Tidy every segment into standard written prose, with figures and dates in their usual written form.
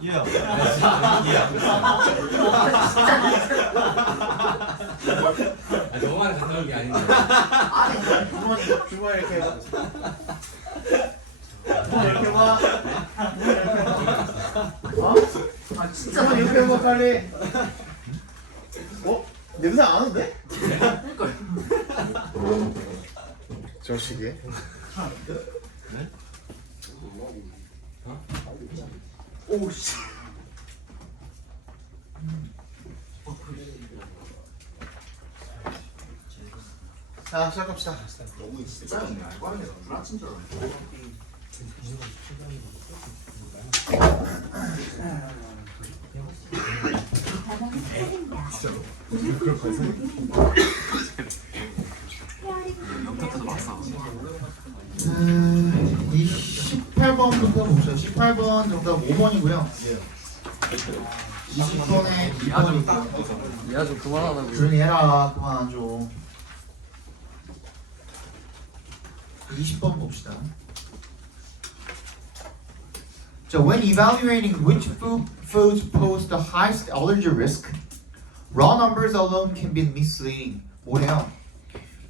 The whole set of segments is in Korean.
이해요. 너무 많이 듣는 게 아닌데. 아니 주머니 이렇게 해봐. 주머니 이렇게 해봐. 어? 아 진짜 주머니 이렇게 해봐 빨리. 어? 냄새 안 오는데? 저 시계. 오 씨. 자 시작합시다. 너무 진짜 알고 하는 게 불안친 줄 알았네. 이 18번부터 봅시다. 18번 정답 5번이고요. 20번에 2번이고. 야, 좀 그만하라고. 조용히 해라. 그만 좀. 20번 봅시다. 자, when evaluating which foods pose the highest allergy risk, raw numbers alone can be misleading. 뭐래요?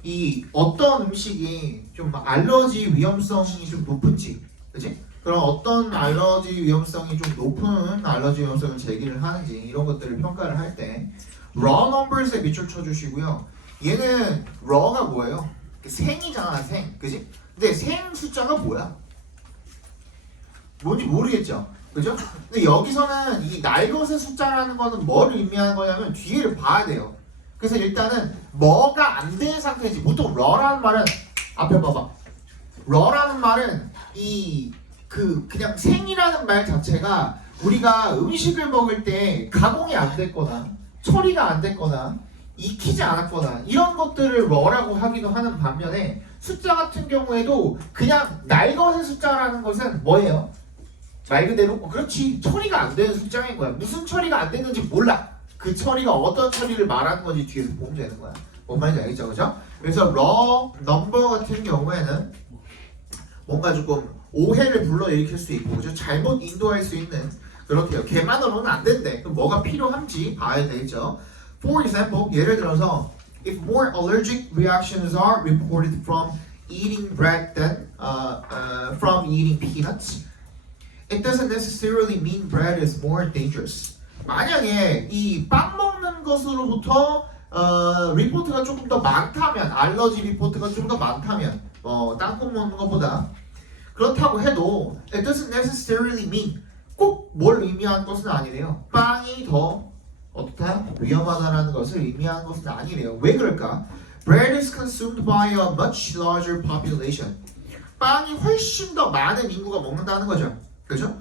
이 어떤 음식이 좀 알러지 위험성이 좀 높은지, 그치? 그럼 어떤 알러지 위험성이 좀 높은 알러지 위험성을 제기를 하는지 이런 것들을 평가를 할 때 raw numbers에 밑줄 쳐주시고요. 얘는 raw가 뭐예요? 생이잖아, 생, 그치? 근데 생 숫자가 뭐야? 뭔지 모르겠죠, 그죠? 근데 여기서는 이 날것의 숫자라는 거는 뭐를 의미하는 거냐면 뒤에를 봐야 돼요. 그래서 일단은 뭐가 안 된 상태인지, 보통 raw라는 말은 앞에 봐봐. raw라는 말은 그냥 생이라는 말 자체가 우리가 음식을 먹을 때 가공이 안 됐거나 처리가 안 됐거나 익히지 않았거나 이런 것들을 raw라고 하기도 하는 반면에 숫자 같은 경우에도 그냥 날것의 숫자라는 것은 뭐예요? 말 그대로 그렇지, 처리가 안 되는 숫자인 거야. 무슨 처리가 안 됐는지 몰라. 그 처리가 어떤 처리를 말하는 건지 뒤에서 보면 되는 거야. 뭔 말인지 알겠죠, 그죠? 그래서 raw number 같은 경우에는 뭔가 조금 오해를 불러일으킬 수 있고, 그죠? 잘못 인도할 수 있는 그렇게요. 걔만으로는 안 된대. 그럼 뭐가 필요한지 봐야 되겠죠. For example, 예를 들어서 if more allergic reactions are reported from eating bread than from eating peanuts, it doesn't necessarily mean bread is more dangerous. 만약에 이 빵 먹는 것으로부터 리포트가 조금 더 많다면, 알러지 리포트가 좀 더 많다면, 땅콩 먹는 것보다 그렇다고 해도 it doesn't necessarily mean, 꼭 뭘 의미하는 것은 아니래요. 빵이 더 어떻다? 위험하다라는 것을 의미하는 것은 아니래요. 왜 그럴까? Bread is consumed by a much larger population. 빵이 훨씬 더 많은 인구가 먹는다는 거죠. 그죠?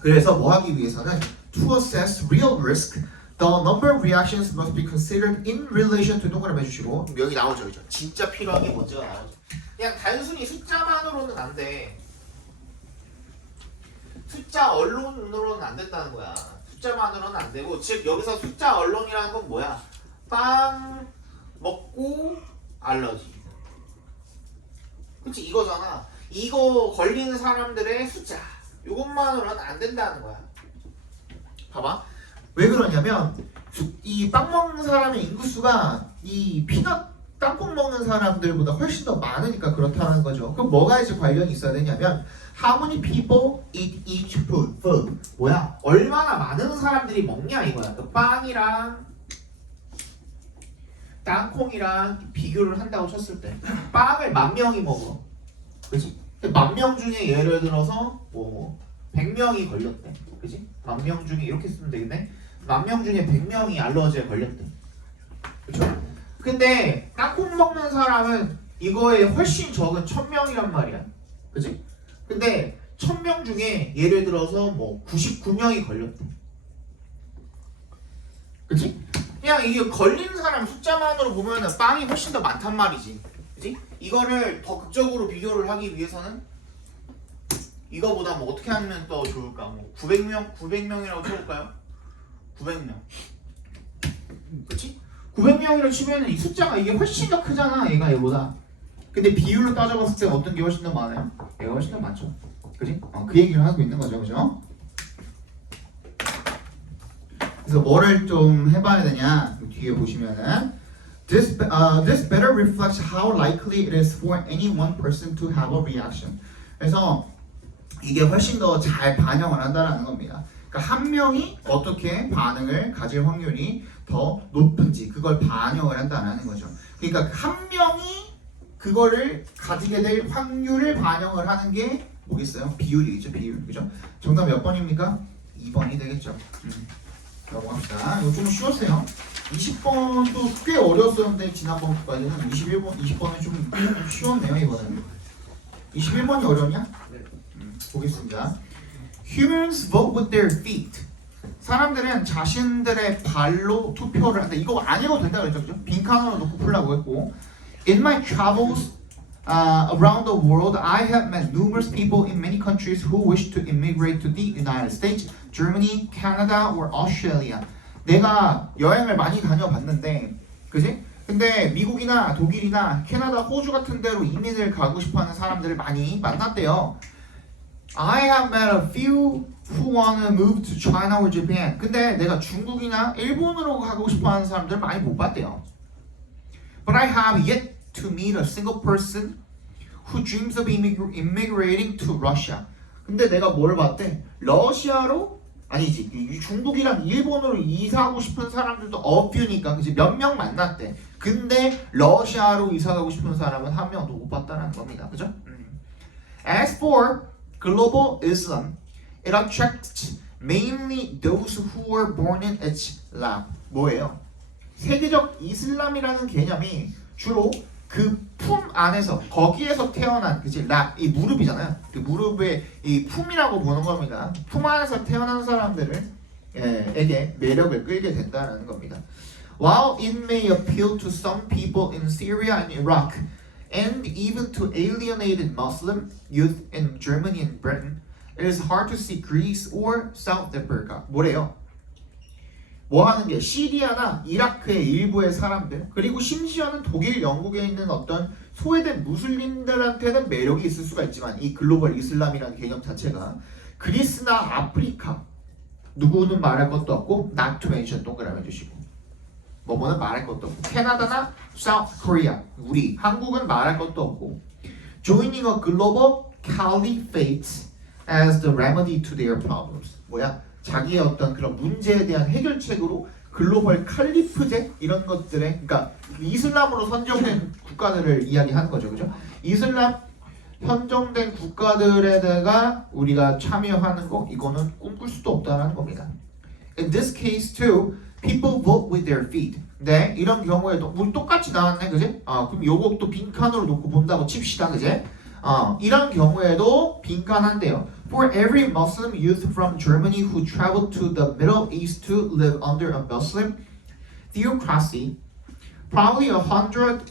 그래서 뭐 하기 위해서는 to assess real risk, the number of reactions must be considered in relation to 동그라미 해주시고, 여기 나오죠, 그죠? 진짜 필요한 게 뭔지가 나오죠. 그냥 단순히 숫자만으로는 안 돼. 숫자 언론으로는 안 된다는 거야. 숫자만으로는 안 되고, 즉 여기서 숫자 언론이라는 건 뭐야? 빵 먹고 알러지. 그치, 이거잖아. 이거 걸리는 사람들의 숫자, 이것만으로는 안 된다는 거야. 봐봐. 왜 그러냐면 이 빵 먹는 사람의 인구수가 이 피넛 땅콩 먹는 사람들보다 훨씬 더 많으니까 그렇다는 거죠. 그럼 뭐가 이제 관련이 있어야 되냐면 how many people eat each food. 뭐야? 얼마나 많은 사람들이 먹냐 이거야. 그 빵이랑 땅콩이랑 비교를 한다고 쳤을 때 빵을 10,000명이 먹어. 그치? 10,000명 중에 예를 들어서 뭐 100명이 걸렸대. 그치? 10,000명 중에 이렇게 쓰면 되겠네. 10,000명 중에 100명이 알러지에 걸렸대. 그쵸? 근데 땅콩 먹는 사람은 이거에 훨씬 적은 1,000명이란 말이야. 그치? 근데 1,000명 중에 예를 들어서 뭐 99명이 걸렸대. 그치? 그냥 이게 걸린 사람 숫자만으로 보면은 빵이 훨씬 더 많단 말이지. 그치? 이거를 더 극적으로 비교를 하기 위해서는 이거보다 뭐 어떻게 하면 더 좋을까? 뭐 900명이라고 쳐볼까요? 900명. 그치? 900명이라고 치면은 이 숫자가 이게 훨씬 더 크잖아, 얘가 얘보다. 근데 비율로 따져봤을 때 어떤 게 훨씬 더 많아요? 얘가 훨씬 더 많죠. 그치? 그 얘기를 하고 있는 거죠, 그죠? 그래서 뭐를 좀 해봐야 되냐? 뒤에 보시면은 this better reflects how likely it is for any one person to have a reaction. 그래서 이게 훨씬 더 잘 반영을 한다는 겁니다. 그러니까 한 명이 어떻게 반응을 가질 확률이 더 높은지 그걸 반영을 한다는 거죠. 그러니까 한 명이 그거를 가지게 될 확률을 반영을 하는 게 뭐겠어요? 비율이겠죠, 비율. 그죠? 정답 몇 번입니까? 2번이 되겠죠. 넘어갑시다. 이거 좀 쉬웠어요. 20번도 꽤 어려웠었는데 지난번까지는 20번은 좀 쉬웠네요, 이번에는. 21번이 어려웠냐? 네. 보겠습니다. Humans vote with their feet. 사람들은 자신들의 발로 투표를 한다. 이거 안 읽어도 된다 그랬죠, 그죠? 빈칸으로 놓고 풀라고 했고. In my travels around the world, I have met numerous people in many countries who wish to immigrate to the United States, Germany, Canada, or Australia. 내가 여행을 많이 다녀봤는데, 그지? 근데 미국이나 독일이나 캐나다, 호주 같은 데로 이민을 가고 싶어하는 사람들을 많이 만났대요. I have met a few who want to move to China or Japan. 근데 내가 중국이나 일본으로 가고 싶어하는 사람들 많이 못 봤대요. But I have yet to meet a single person who dreams of immigrating to Russia. 근데 내가 뭘 봤대? 러시아로? 아니지, 중국이랑 일본으로 이사하고 싶은 사람들도 a few니까 그치? 몇 명 만났대. 근데 러시아로 이사가고 싶은 사람은 한 명도 못 봤다는 겁니다. 그죠? As for global Islam, it attracts mainly those who were born in its lap. 뭐예요? 세계적 이슬람이라는 개념이 주로 그 품 안에서 거기에서 태어난 그치 랍 이 무릎이잖아요. 그 무릎의 이 품이라고 보는 겁니다. 품 안에서 태어난 사람들을 에게 매력을 끌게 된다는 겁니다. While it may appeal to some people in Syria and Iraq, and even to alienated Muslim youth in Germany and Britain, it is hard to see Greece or South Africa. 뭐래요? 뭐 하는 게 시리아나 이라크의 일부의 사람들 그리고 심지어는 독일, 영국에 있는 어떤 소외된 무슬림들한테는 매력이 있을 수가 있지만 이 글로벌 이슬람이라는 개념 자체가 그리스나 아프리카 누구는 말할 것도 없고 not to mention 동그라미 해주시고 뭐뭐는 말할 것도 없고 캐나다나 South Korea 우리 한국은 말할 것도 없고 joining a global caliphate as the remedy to their problems 뭐야? 자기의 어떤 그런 문제에 대한 해결책으로 글로벌 칼리프제 이런 것들에 그러니까 이슬람으로 선정된 국가들을 이야기하는 거죠, 그죠? 이슬람 선정된 국가들에다가 우리가 참여하는 거 이거는 꿈꿀 수도 없다는 겁니다. In this case too, people vote with their feet. 네, 이런 경우에도 우리 똑같이 나왔네, 그지? 그럼 요거 또 빈칸으로 놓고 본다고 칩시다, 그지? 이런 경우에도 빈칸한데요. For every Muslim youth from Germany who traveled to the Middle East to live under a Muslim theocracy, probably 100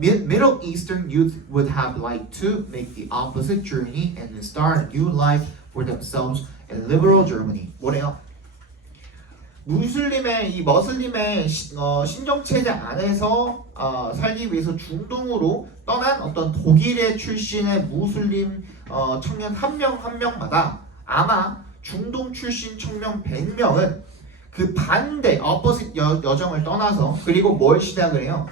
Middle Eastern youth would have liked to make the opposite journey and start a new life for themselves in liberal Germany. 뭐래요? 무슬림의 이 머슬림의 신정 체제 안에서 살기 위해서 중동으로 떠난 어떤 독일의 출신의 무슬림 청년 한 명마다 아마 중동 출신 청년 100명은 그 반대 opposite 여정을 떠나서 그리고 뭘 시작을 해요?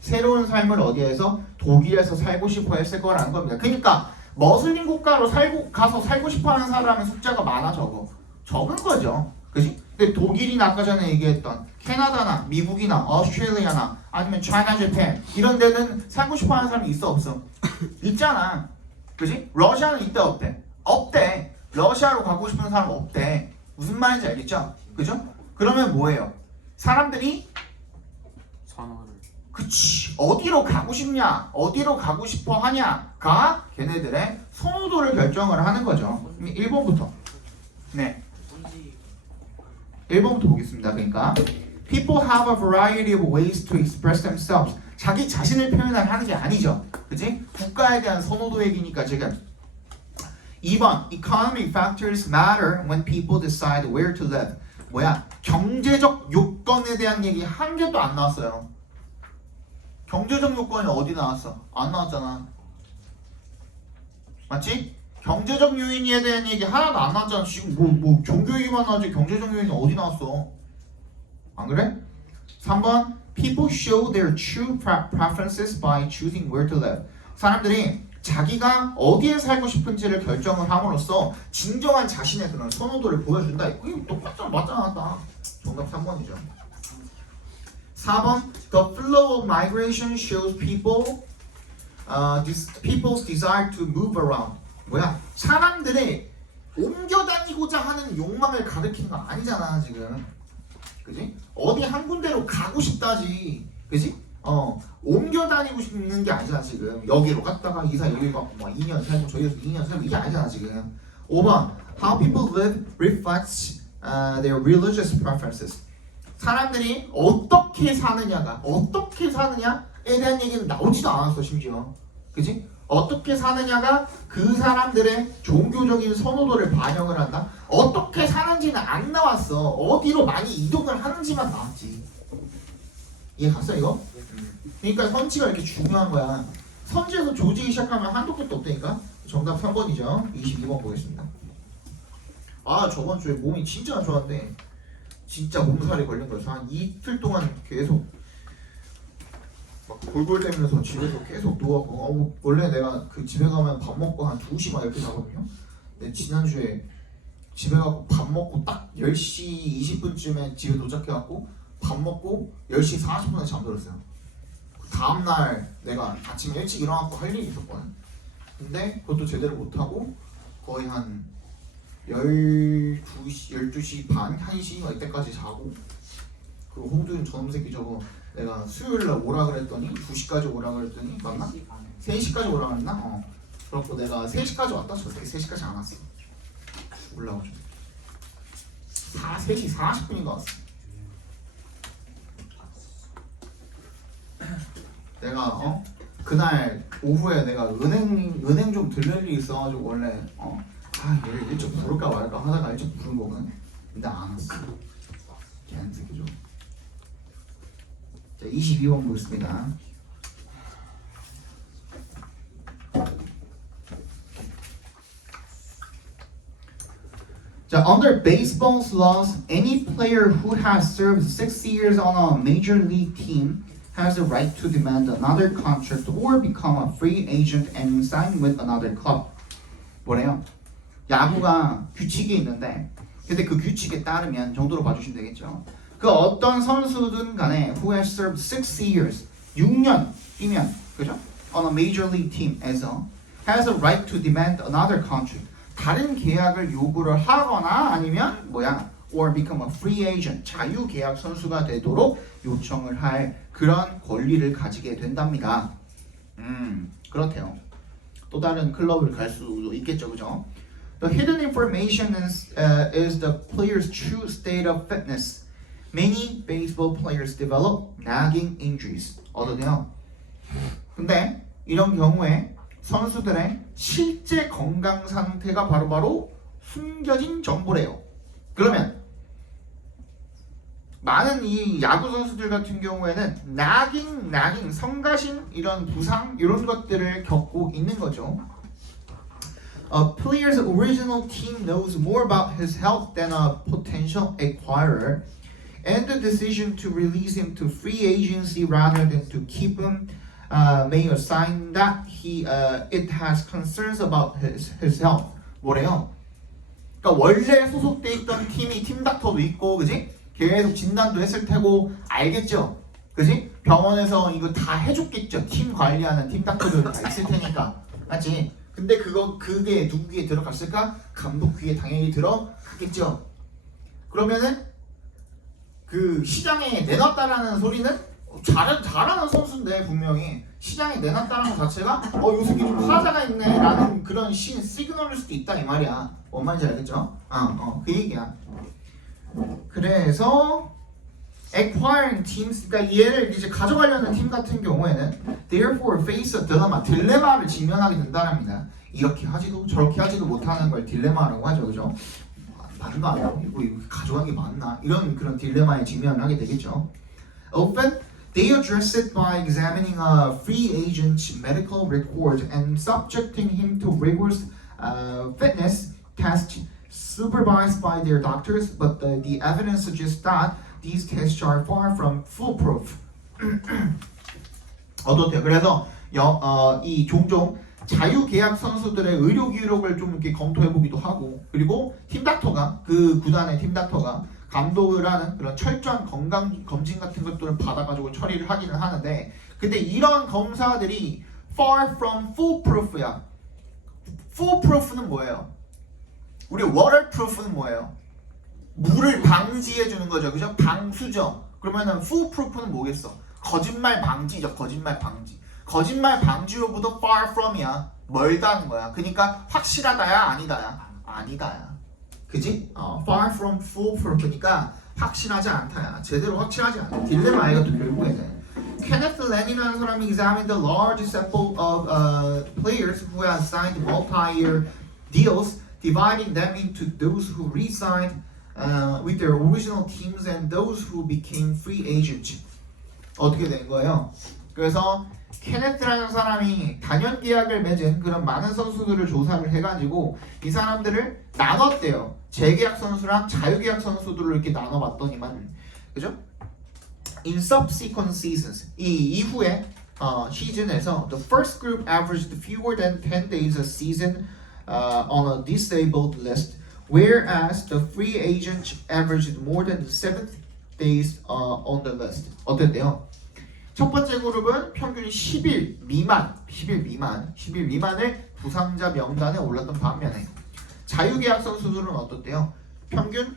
새로운 삶을 어디에서 독일에서 살고 싶어 했을 거라는 겁니다. 그러니까 머슬림 국가로 가서 살고 싶어하는 사람의 숫자가 많아 적은 거죠. 그지? 근데 독일이나 아까 전에 얘기했던 캐나다나 미국이나 오스트레일리아나 아니면 차이나 재팬 이런 데는 살고 싶어하는 사람이 있어 없어? 있잖아. 그지? 러시아는 있대 없대? 없대. 러시아로 가고 싶은 사람 없대. 무슨 말인지 알겠죠? 그죠? 그러면 뭐예요? 사람들이 선호를 그치 어디로 가고 싶냐 어디로 가고 싶어 하냐가 걔네들의 선호도를 결정을 하는 거죠. 1번부터 네 1번부터 보겠습니다. 그러니까 People have a variety of ways to express themselves. 자기 자신을 표현을 하는 게 아니죠. 그치? 국가에 대한 선호도 얘기니까 지금 2번 Economic factors matter when people decide where to live. 뭐야? 경제적 요건에 대한 얘기 한 개도 안 나왔어요. 경제적 요건이 어디 나왔어? 안 나왔잖아. 맞지? 경제적 요인에 대한 얘기 하나도 안 나왔잖아. 지금 뭐 종교 얘기만 나오지 경제적 요인이 어디 나왔어? 안 그래? 3번 People show their true preferences by choosing where to live. 사람들이 자기가 어디에 살고 싶은지를 결정을 함으로써 진정한 자신의 그런 선호도를 보여준다. 이거 똑같잖아. 맞잖아. 정답 3번이죠. 4번 The flow of migration shows people's desire to move around. 뭐야? 사람들의 옮겨 다니고자 하는 욕망을 가리키는 거 아니잖아 지금. 그지? 어디 한 군데로 가고 싶다지. 그지? 옮겨 다니고 싶은 게 아니잖아 지금. 여기로 갔다가 이사 여기 가고 뭐 2년 살고 저기서 2년 살고 이게 아니잖아 지금. 5번 How people live reflects their religious preferences. 사람들이 어떻게 사느냐에 대한 얘기는 나오지도 않았어 심지어. 그지? 어떻게 사느냐가 그 사람들의 종교적인 선호도를 반영을 한다. 어떻게 사는지는 안 나왔어. 어디로 많이 이동을 하는지만 나왔지. 이해 갔어 이거? 그러니까 선지가 이렇게 중요한 거야. 선지에서 조지기 시작하면 한도 끝도 없다니까. 정답 3번이죠. 22번 보겠습니다. 아 저번 주에 몸이 진짜 안 좋았는데 진짜 몸살이 걸린 거였어. 한 이틀 동안 계속 막 골골대면서 집에서 계속 누워갖고 원래 내가 그 집에 가면 밥 먹고 한 2시 막 이렇게 자거든요. 근데 지난주에 집에 가고 밥 먹고 딱 10시 20분쯤에 집에 도착해갖고 밥 먹고 10시 40분에 잠들었어요. 그 다음날 내가 아침에 일찍 일어나고 할 일이 있었거든. 근데 그것도 제대로 못하고 거의 한 12시 반, 1시 이때까지 자고 그리고 홍두윤 저놈 새끼 저거 내가 수요일날 오라 그랬더니 2시까지 오라 그랬더니 맞나? 3시까지 오라 그랬나? 그래갖고 내가 3시까지 왔다 저 새끼 3시까지 안 왔어. 올라오죠. 3시 40분인가 왔어. 내가 그날 오후에 내가 은행 좀 들릴 일이 있어가지고 원래 얘를 일찍 부를까 말까 하다가 일찍 부른 거거든. 근데 안 왔어. 개새끼죠. 자 22번 보겠습니다. 자, under baseball's laws, any player who has served 6 years on a major league team has the right to demand another contract or become a free agent and sign with another club. 뭐래요? 야구가 규칙이 있는데 근데 그 규칙에 따르면 정도로 봐주시면 되겠죠. 그 어떤 선수든 간에 who has served 6 years 6년 뛰면 그죠? on a major league team에서 has a right to demand another contract. 다른 계약을 요구를 하거나 아니면 or become a free agent 자유 계약 선수가 되도록 요청을 할 그런 권리를 가지게 된답니다. 그렇대요. 또 다른 클럽을 갈 수도 있겠죠, 그죠? The hidden information is the player's true state of fitness. Many baseball players develop nagging injuries. 어떠네요? 근데 이런 경우에 선수들의 실제 건강 상태가 바로 숨겨진 정보래요. 그러면 많은 이 야구 선수들 같은 경우에는 nagging, 성가신 이런 부상 이런 것들을 겪고 있는 거죠. A player's original team knows more about his health than a potential acquirer, and the decision to release him to free agency rather than to keep him may assign that it has concerns about his health. 뭐래요? 그러니까 원래 소속돼 있던 팀이 팀 닥터도 있고, 그지? 계속 진단도 했을 테고 알겠죠? 그지? 병원에서 이거 다 해줬겠죠? 팀 관리하는 팀 닥터들 다 있을 테니까, 맞지? 근데 그게 누구 귀에 들어갔을까? 감독 귀에 당연히 들어갔겠죠. 그러면은 그 시장에 내놨다라는 소리는 잘하는 선수인데 분명히 시장에 내놨다는 것 자체가 요 새끼 좀 하자가 있네 라는 그런 시그널일 수도 있다 이 말이야. 뭔 말인지 알겠죠? 그 얘기야. 그래서 acquiring teams, 그러니까 얘를 이제 가져가려는 팀 같은 경우에는 therefore face a dilemma, 딜레마를 직면하게 된다랍니다. 이렇게 하지도 저렇게 하지도 못하는 걸 딜레마라고 하죠, 그죠? 맞는 거 아니야? 이거 가져간 게 맞나? 이런 그런 딜레마에 직면을 하게 되겠죠. Often they address it by examining a free agent's medical record and subjecting him to rigorous fitness tests supervised by their doctors, but the evidence suggests that these tests are far from foolproof. 어떻대요? 그래서 이 종종 자유계약 선수들의 의료 기록을 좀 이렇게 검토해보기도 하고, 그리고 팀닥터가 그 구단의 팀닥터가 감독을 하는 그런 철저한 건강 검진 같은 것들을 받아가지고 처리를 하기는 하는데, 근데 이런 검사들이 far from foolproof야. foolproof는 뭐예요? 우리 waterproof는 뭐예요? 물을 방지해 주는 거죠, 그죠? 방수죠. 그러면은 foolproof는 뭐겠어? 거짓말 방지죠, 거짓말 방지. 거짓말 방지로부터 far from이야. 멀다는 거야. 그러니까 확실하다야, 아니다야? 아니다야. 그지? far from foolproof니까 확실하지 않다야. 제대로 확실하지 않다. 딜레마 이것도 결국에는. Kenneth Lenn이라는 사람이 examined a large sample of players who had signed multi-year deals, dividing them into those who re-signed with their original teams and those who became free agents. 어떻게 된 거예요? 그래서 케네트라는 사람이 단연 계약을 맺은 그런 많은 선수들을 조사를 해가지고 이 사람들을 나눴대요. 재계약 선수랑 자유계약 선수들을 이렇게 나눠봤더니만, 그죠? In subsequent seasons, 이 이후에 시즌에서 the first group averaged fewer than 10 days a season on a disabled list, whereas the free agents averaged more than 7 days on the list. 어땠대요? 첫 번째 그룹은 평균 10일 미만을 부상자 명단에 올랐던 반면에 자유계약 선수들은 어떻대요? 평균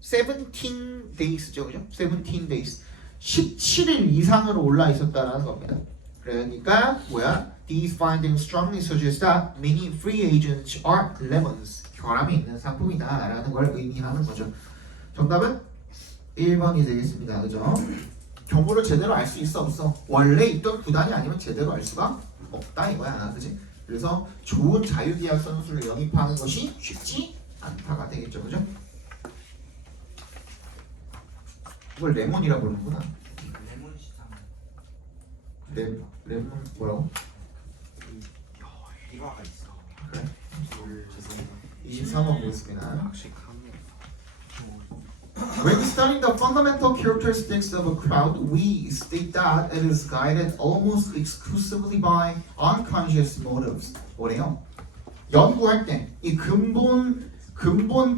17 days죠, 그죠? 17 days, 17일 이상으로 올라 있었다라는 겁니다. 그러니까 뭐야? These findings strongly suggest that many free agents are lemons. 결함이 있는 상품이다라는 걸 의미하는 거죠. 정답은 1번이 되겠습니다. 그죠? 정보를 제대로 알 수 있어 없어? 원래 있던 구단이 아니면 제대로 알 수가 없다 이거야, 그지? 그래서 좋은 자유계약 선수를 영입하는 것이 쉽지 않다가 되겠죠, 그죠? 이걸 레몬이라 부르는구나. 레몬 시장. 레몬 뭐라고? 비화가 있어. 그래? 죄송해요. 23번 보겠습니다. 확실히 강해. When studying the fundamental characteristics of a crowd, we state that it is guided almost exclusively by unconscious motives. 뭐래요? 연구할 때 이 근본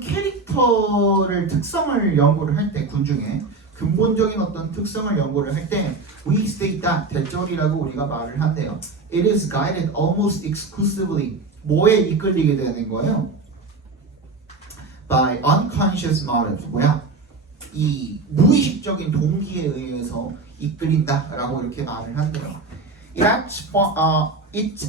캐릭터를 특성을 연구를 할 때, 군 중에 근본적인 어떤 특성을 연구를 할 때 we state that 대절이라고 우리가 말을 한대요. It is guided almost exclusively. 뭐에 이끌리게 되는 거예요? By unconscious motives. 뭐야? 이 무의식적인 동기에 의해서 이끌린다라고 이렇게 말을 한대요. Its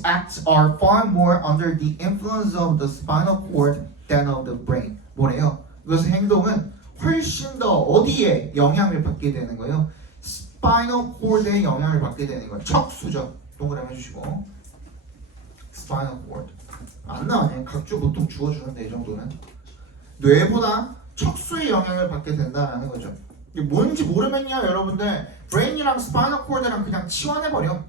acts are far more under the influence of the spinal cord than of the brain. 뭐래요? 이것의 행동은 훨씬 더 어디에 영향을 받게 되는 거예요? spinal cord에 영향을 받게 되는 거예요. 척수죠. 동그라미 해주시고. spinal cord. 안 나와요. 각주 보통 주어주는데 이 정도는. 뇌보다 척수의 영향을 받게 된다는 거죠. 이게 뭔지 모르면요, 여러분들 브레인이랑 스파이널 코드랑 그냥 치환해버려.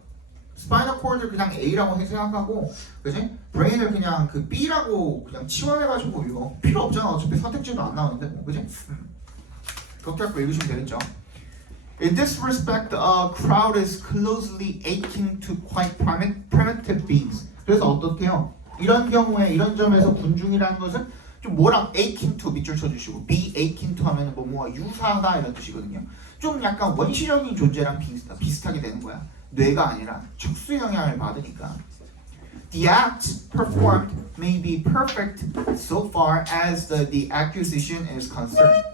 스파이널 코드를 그냥 A라고 생각하고, 그지? 브레인을 그냥 그 B라고 그냥 치환해가지고 이거 필요 없잖아. 어차피 선택지도 안 나오는데, 뭐, 그지? 그렇게 갖고 읽으시면 되겠죠. In this respect, a crowd is closely akin to quite primitive beings. 그래서 어떻게요? 이런 경우에 이런 점에서 군중이라는 것은 좀 뭐랑 akin to 밑줄 쳐주시고 be akin to 하면 뭐가 유사하다 이런 뜻이거든요. 좀 약간 원시적인 존재랑 비슷하게 되는 거야. 뇌가 아니라 척수의 영향을 받으니까. The act performed may be perfect so far as the acquisition is concerned.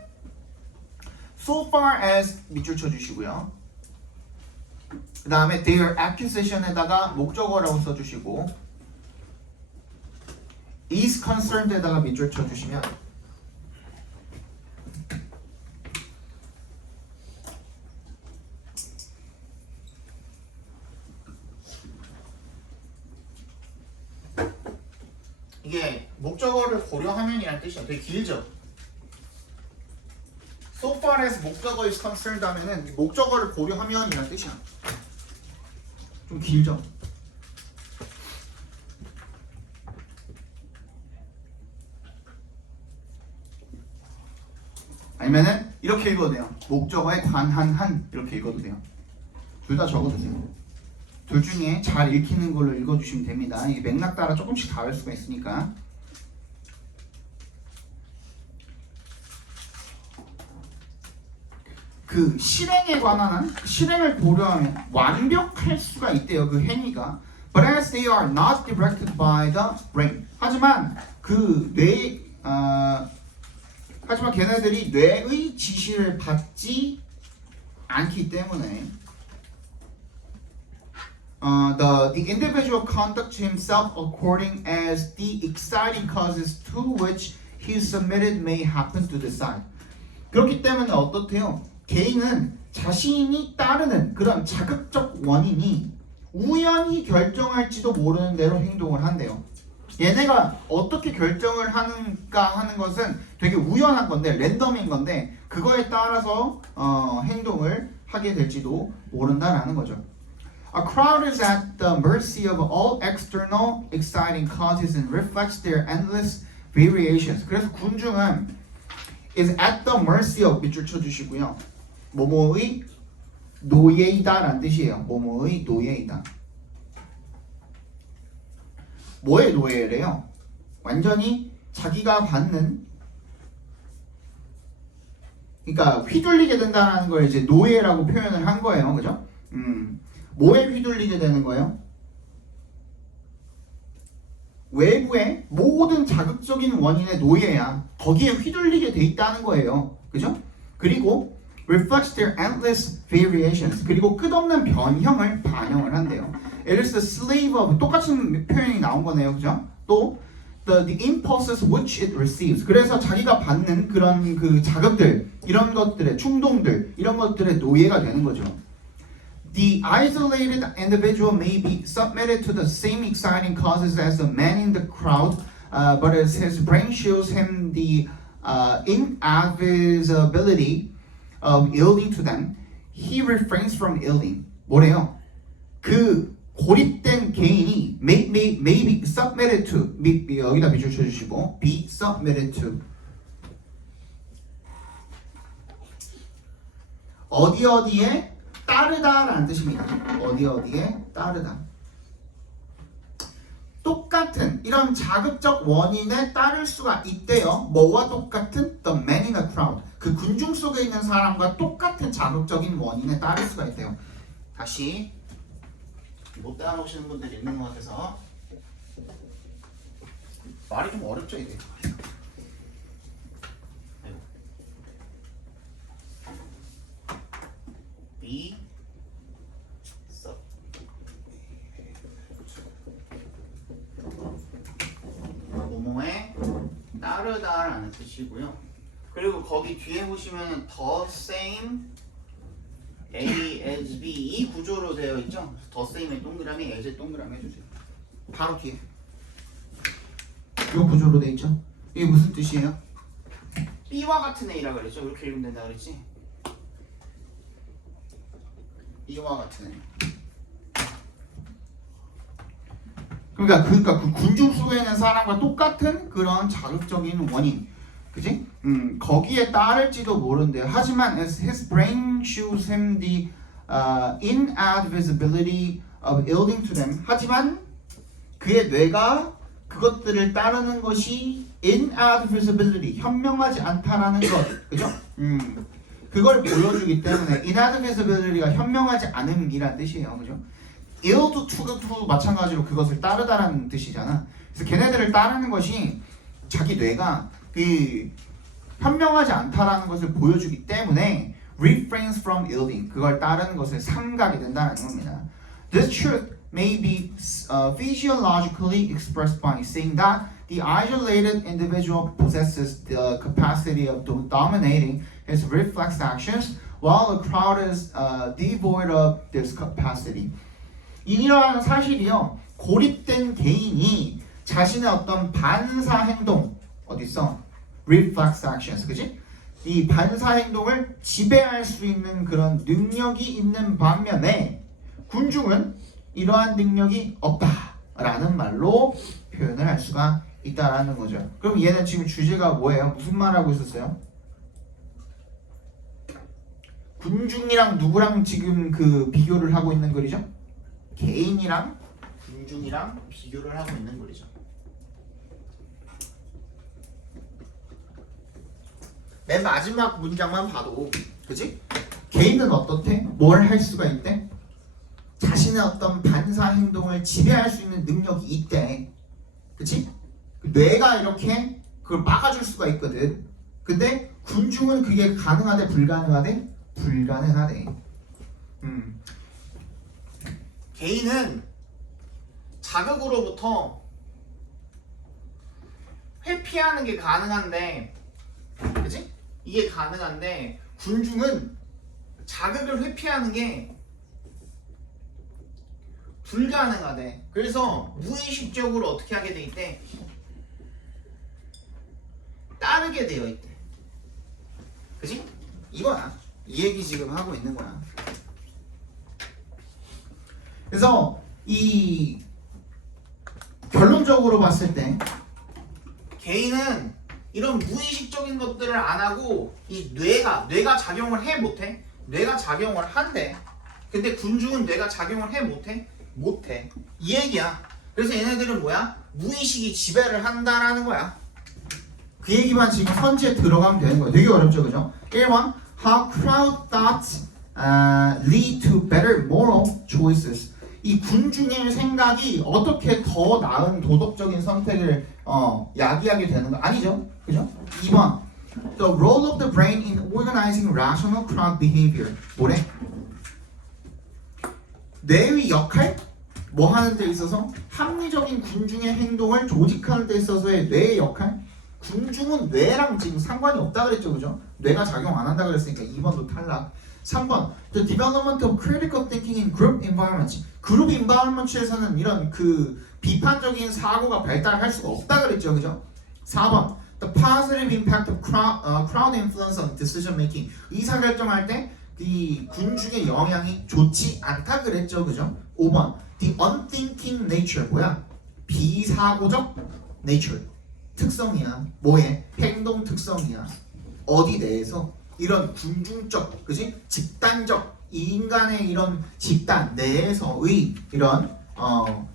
So far as 밑줄 쳐주시고요. 그 다음에 their acquisition에다가 목적어라고 써주시고 is concerned에다가 밑줄 쳐주시면 이게 목적어를 고려하면이라는 뜻이야. 되게 길죠? So far as 목적어 is concerned 하면은 목적어를 고려하면이라는 뜻이야. 좀 길죠? 아니면은 이렇게 읽어도 돼요. 목적어에 관한 한 이렇게 읽어도 돼요. 둘 다 적어주세요. 둘 중에 잘 읽히는 걸로 읽어주시면 됩니다. 이게 맥락 따라 조금씩 다를 수가 있으니까. 그 실행에 관한 한, 실행을 고려하면 완벽할 수가 있대요. 그 행위가. But as they are not directed by the brain. 하지만 그 하지만 걔네들이 뇌의 지시를 받지 않기 때문에 the individual conducts himself according as the exciting causes to which he is submitted may happen to decide. 그렇기 때문에 어떻대요? 개인은 자신이 따르는 그런 자극적 원인이 우연히 결정할지도 모르는 대로 행동을 한대요. 얘네가 어떻게 결정을 하는가 하는 것은 되게 우연한 건데, 랜덤인 건데 그거에 따라서 행동을 하게 될지도 모른다라는 거죠. A crowd is at the mercy of all external exciting causes and reflects their endless variations. 그래서 군중은 is at the mercy of 밑줄 쳐주시고요. 뭐뭐의 노예이다라는 뜻이에요. 뭐뭐의 노예이다. 뭐의 노예래요? 완전히 자기가 받는, 그러니까 휘둘리게 된다는 걸 이제 노예라고 표현을 한 거예요. 그죠? 뭐에 휘둘리게 되는 거예요? 외부의 모든 자극적인 원인의 노예야. 거기에 휘둘리게 돼 있다는 거예요. 그죠? 그리고 reflects their endless variations. 그리고 끝없는 변형을 반영을 한대요. It is the slave of, 똑같은 표현이 나온 거네요. 그죠? 또 the impulses which it receives. 그래서 자기가 받는 그런 그 자극들, 이런 것들의 충동들, 이런 것들의 노예가 되는 거죠. The isolated individual may be submitted to the same exciting causes as the man in the crowd, but as his brain shows him the inadvisability of yielding to them, he refrains from yielding. 뭐래요? 그 고립된 개인이 may be submitted to, 여기다 밑줄 쳐주시고 be submitted to, 어디에 따르다라는 뜻입니다. 어디에 따르다. 똑같은 이런 자극적 원인에 따를 수가 있대요. 뭐와 똑같은? The man in the crowd. 그 군중 속에 있는 사람과 똑같은 자극적인 원인에 따를 수가 있대요. 다시 못 따라오시는 분들이 있는 것 같아서 말이 좀 어렵죠 이게. be sub 뭐뭐에 따르다라는 뜻이고요. 그리고 거기 뒤에 보시면 the same A as B 이 구조로 되어 있죠. the same의 동그라미, as의 동그라미 해주세요. 바로 뒤에 이 구조로 되어 있죠. 이게 무슨 뜻이에요? B와 같은 A라 그랬죠. 이렇게 읽으면 된다 그랬지. 이와 같은 애. 그러니까 그 군중 속에 있는 사람과 똑같은 그런 자극적인 원인, 그지? 거기에 따를지도 모른대요. 하지만 as his brain shows him the inadvisability of yielding to them. 하지만 그의 뇌가 그것들을 따르는 것이 inadvisability, 현명하지 않다라는 것, 그죠? 그걸 보여주기 때문에 inadvisability가 현명하지 않음이란 뜻이에요. 그죠? yield to도 마찬가지로 그것을 따르다라는 뜻이잖아. 그래서 걔네들을 따르는 것이 자기 뇌가 그 현명하지 않다라는 것을 보여주기 때문에 refrains from yielding, 그걸 따르는 것을 삼가게 된다는 겁니다. This truth may be physiologically expressed by saying that the isolated individual possesses the capacity of dominating his reflex actions, while the crowd is devoid of this capacity. 이러한 사실이요, 고립된 개인이 자신의 어떤 반사 행동, 어디 있어? reflex actions, 그지? 이 반사 행동을 지배할 수 있는 그런 능력이 있는 반면에 군중은 이러한 능력이 없다라는 말로 표현을 할 수가 있다라는 거죠. 그럼 얘는 지금 주제가 뭐예요? 무슨 말 하고 있었어요? 군중이랑 누구랑 지금 그 비교를 하고 있는 글이죠? 개인이랑 군중이랑 비교를 하고 있는 글이죠. 맨 마지막 문장만 봐도 그지? 개인은 어떻대? 뭘 할 수가 있대? 자신의 어떤 반사 행동을 지배할 수 있는 능력이 있대. 그치? 뇌가 이렇게 그걸 막아줄 수가 있거든. 근데 군중은 그게 가능하대 불가능하대? 불가능하대. 개인은 자극으로부터 회피하는 게 가능한데, 그치? 이게 가능한데 군중은 자극을 회피하는 게 불가능하대. 그래서 무의식적으로 어떻게 하게 돼 있대? 따르게 되어 있대. 그치? 이거야. 이 얘기 지금 하고 있는 거야. 그래서 이 결론적으로 봤을 때 개인은 이런 무의식적인 것들을 안 하고 이 뇌가 작용을 해 못해? 뇌가 작용을 한대. 근데 군중은 뇌가 작용을 해 못해? 못해. 이 얘기야. 그래서 얘네들은 뭐야? 무의식이 지배를 한다라는 거야. 그 얘기만 지금 선지에 들어가면 되는 거야. 되게 어렵죠, 그죠? 1번 How crowd thoughts lead to better moral choices. 이 군중의 생각이 어떻게 더 나은 도덕적인 선택을 야기하게 되는 거 아니죠? 그죠? 2번 The role of the brain in organizing rational crowd behavior. 뭐래? 뇌의 역할? 뭐 하는 데 있어서? 합리적인 군중의 행동을 조직하는 데 있어서의 뇌의 역할? 군중은 뇌랑 지금 상관이 없다 그랬죠, 그죠? 뇌가 작용 안 한다 그랬으니까 2번도 탈락. 3번 The development of critical thinking in group environments. 그룹 environments에서는 이런 그 비판적인 사고가 발달할 수가 없다 그랬죠, 그죠? 4번 The positive impact of crowd influence on decision making. 의사결정할 때 이 군중의 영향이 좋지 않다 그랬죠, 그죠? 5번 The unthinking nature. 뭐야? 비사고적 nature. 특성이야. 뭐에? 행동 특성이야. 어디 내에서? 이런 군중적, 그지? 집단적, 인간의 이런 집단 내에서의 이런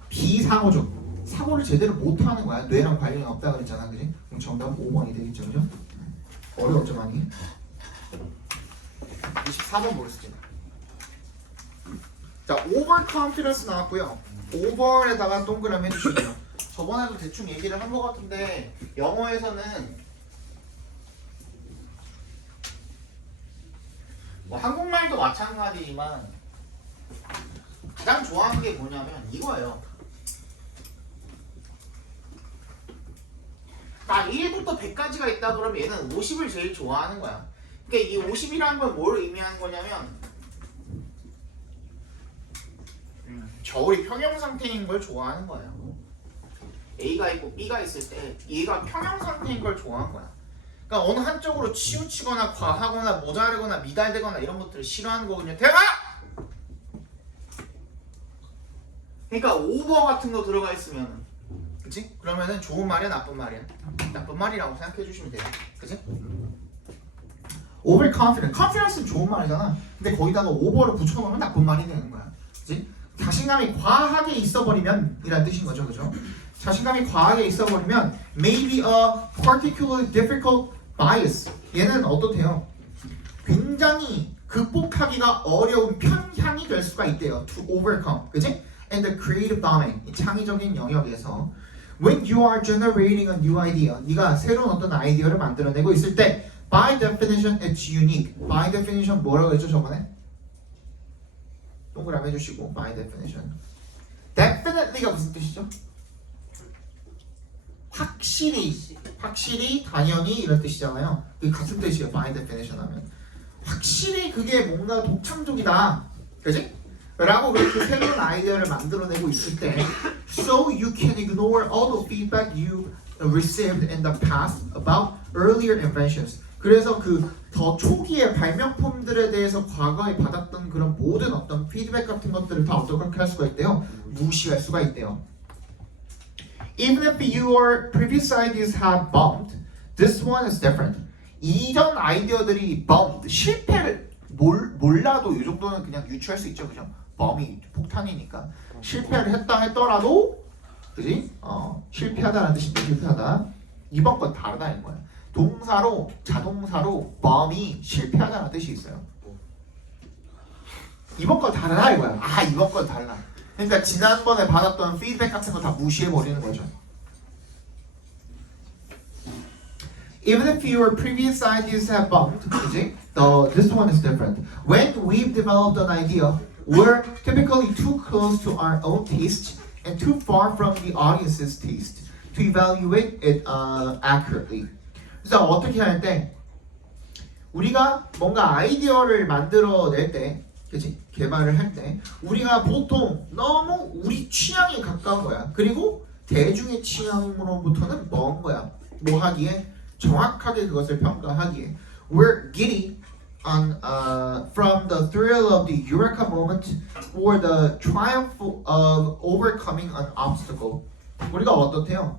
비사고적 사고를 제대로 못하는 거야. 뇌랑 관련이 없다 그랬잖아, 그지? 그럼 정답은 5번이 되겠죠, 그죠? 어려웠죠, 많이? 24번 보겠습니다. 자, overconfidence 나왔고요. over에다가 동그라미 해주시고요. 저번에도 대충 얘기를 한 것 같은데 영어에서는 뭐 한국말도 마찬가지지만 가장 좋아하는 게 뭐냐면 이거예요. 딱 1부터 100까지가 있다 그러면 얘는 50을 제일 좋아하는 거야. 그러니까 이 50이라는 건 뭘 의미하는 거냐면 저울이 평형 상태인 걸 좋아하는 거예요. A가 있고 B가 있을 때 얘가 평형 상태인 걸 좋아하는 거야. 그러니까 어느 한쪽으로 치우치거나 과하거나 모자르거나 미달되거나 이런 것들을 싫어하는 거거든요. 대박! 그러니까 오버 같은 거 들어가 있으면, 그치? 그러면은 좋은 말이야, 나쁜 말이야? 나쁜 말이라고 생각해 주시면 돼요. 그치? overconfident. confidence는 좋은 말이잖아. 근데 거기다가 over를 붙여놓으면 나쁜 말이 되는 거야. 그치? 자신감이 과하게 있어버리면 이란 뜻인 거죠, 그죠? 자신감이 과하게 있어버리면 maybe a particularly difficult bias. 얘는 어떻대요? 굉장히 극복하기가 어려운 편향이 될 수가 있대요. to overcome. 그치? And the creative domain. 이 창의적인 영역에서 when you are generating a new idea. 네가 새로운 어떤 아이디어를 만들어내고 있을 때 by definition it's unique. by definition 뭐라고 했죠, 저번에? 동그라미 해주시고 by definition. definitely가 무슨 뜻이죠? 확실히, 당연히 이런 뜻이잖아요. 그게 같은 뜻이에요. by definition 하면 확실히 그게 뭔가 독창적이다, 그지? 라고 그렇게 새로운 아이디어를 만들어내고 있을 때 so you can ignore all the feedback you received in the past about earlier inventions. 그래서 그 더 초기의 발명품들에 대해서 과거에 받았던 그런 모든 어떤 피드백 같은 것들을 다 어떻게 할 수가 있대요? 무시할 수가 있대요. Even if your previous ideas have bombed, this one is different. 이전 아이디어들이 bombed, 실패를 몰라도 이 정도는 그냥 유추할 수 있죠, 그죠? 범위 폭탄이니까 실패를 했다 했더라도, 그지? 실패하다라는 뜻인데 실패하다. 이번 건 다르다 는 거야. 동사로 자동사로 범위 실패하다라는 뜻이 있어요. 이번 건 다르다 이거야. 아 이번 건 달라. 그러니까 지난번에 받았던 피드백 같은 거 다 무시해 버리는 거죠. Even if your previous ideas have bumped, 그지? This one is different. When we've developed an idea, we're typically too close to our own taste and too far from the audience's taste to evaluate it accurately. 그래서 어떻게 할 때 우리가 뭔가 아이디어를 만들어낼 때, 그치? 개발을 할 때 우리가 보통 너무 우리 취향에 가까운 거야. 그리고 대중의 취향으로부터는 먼 거야. 뭐 하기에? 정확하게 그것을 평가하기에. We're giddy on from the thrill of the eureka moment or the triumph of overcoming an obstacle. 우리가 어떻대요?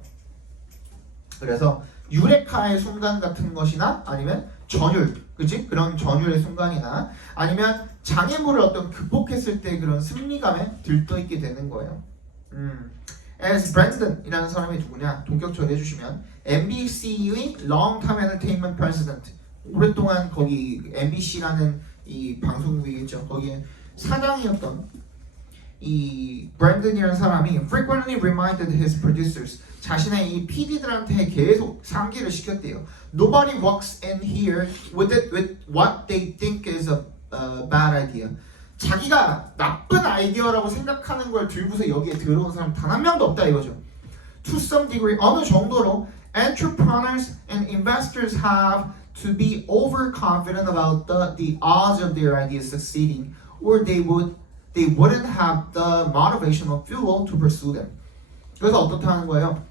그래서 유레카의 순간 같은 것이나 아니면 전율, 그치? 그런 전율의 순간이나 아니면 장애물을 어떤 극복했을 때 그런 승리감에 들떠있게 되는 거예요. As Brandon이라는 사람이 누구냐? 동격 처리해주시면 MBC의 Long-Time Entertainment President, 오랫동안 거기 MBC라는 이 방송국이겠죠. 거기에 사장이었던 이 브랜든이라는 사람이 frequently reminded his producers, 자신의 이 PD들한테 계속 상기를 시켰대요. Nobody walks in here with what they think is a bad idea. 자기가 나쁜 아이디어라고 생각하는 걸 들고서 여기에 들어온 사람 단 한 명도 없다 이거죠. To some degree, 어느 정도로 entrepreneurs and investors have to be overconfident about the odds of their ideas succeeding, or they wouldn't have the motivational fuel to pursue them. 그래서 어떻게 하는 거예요?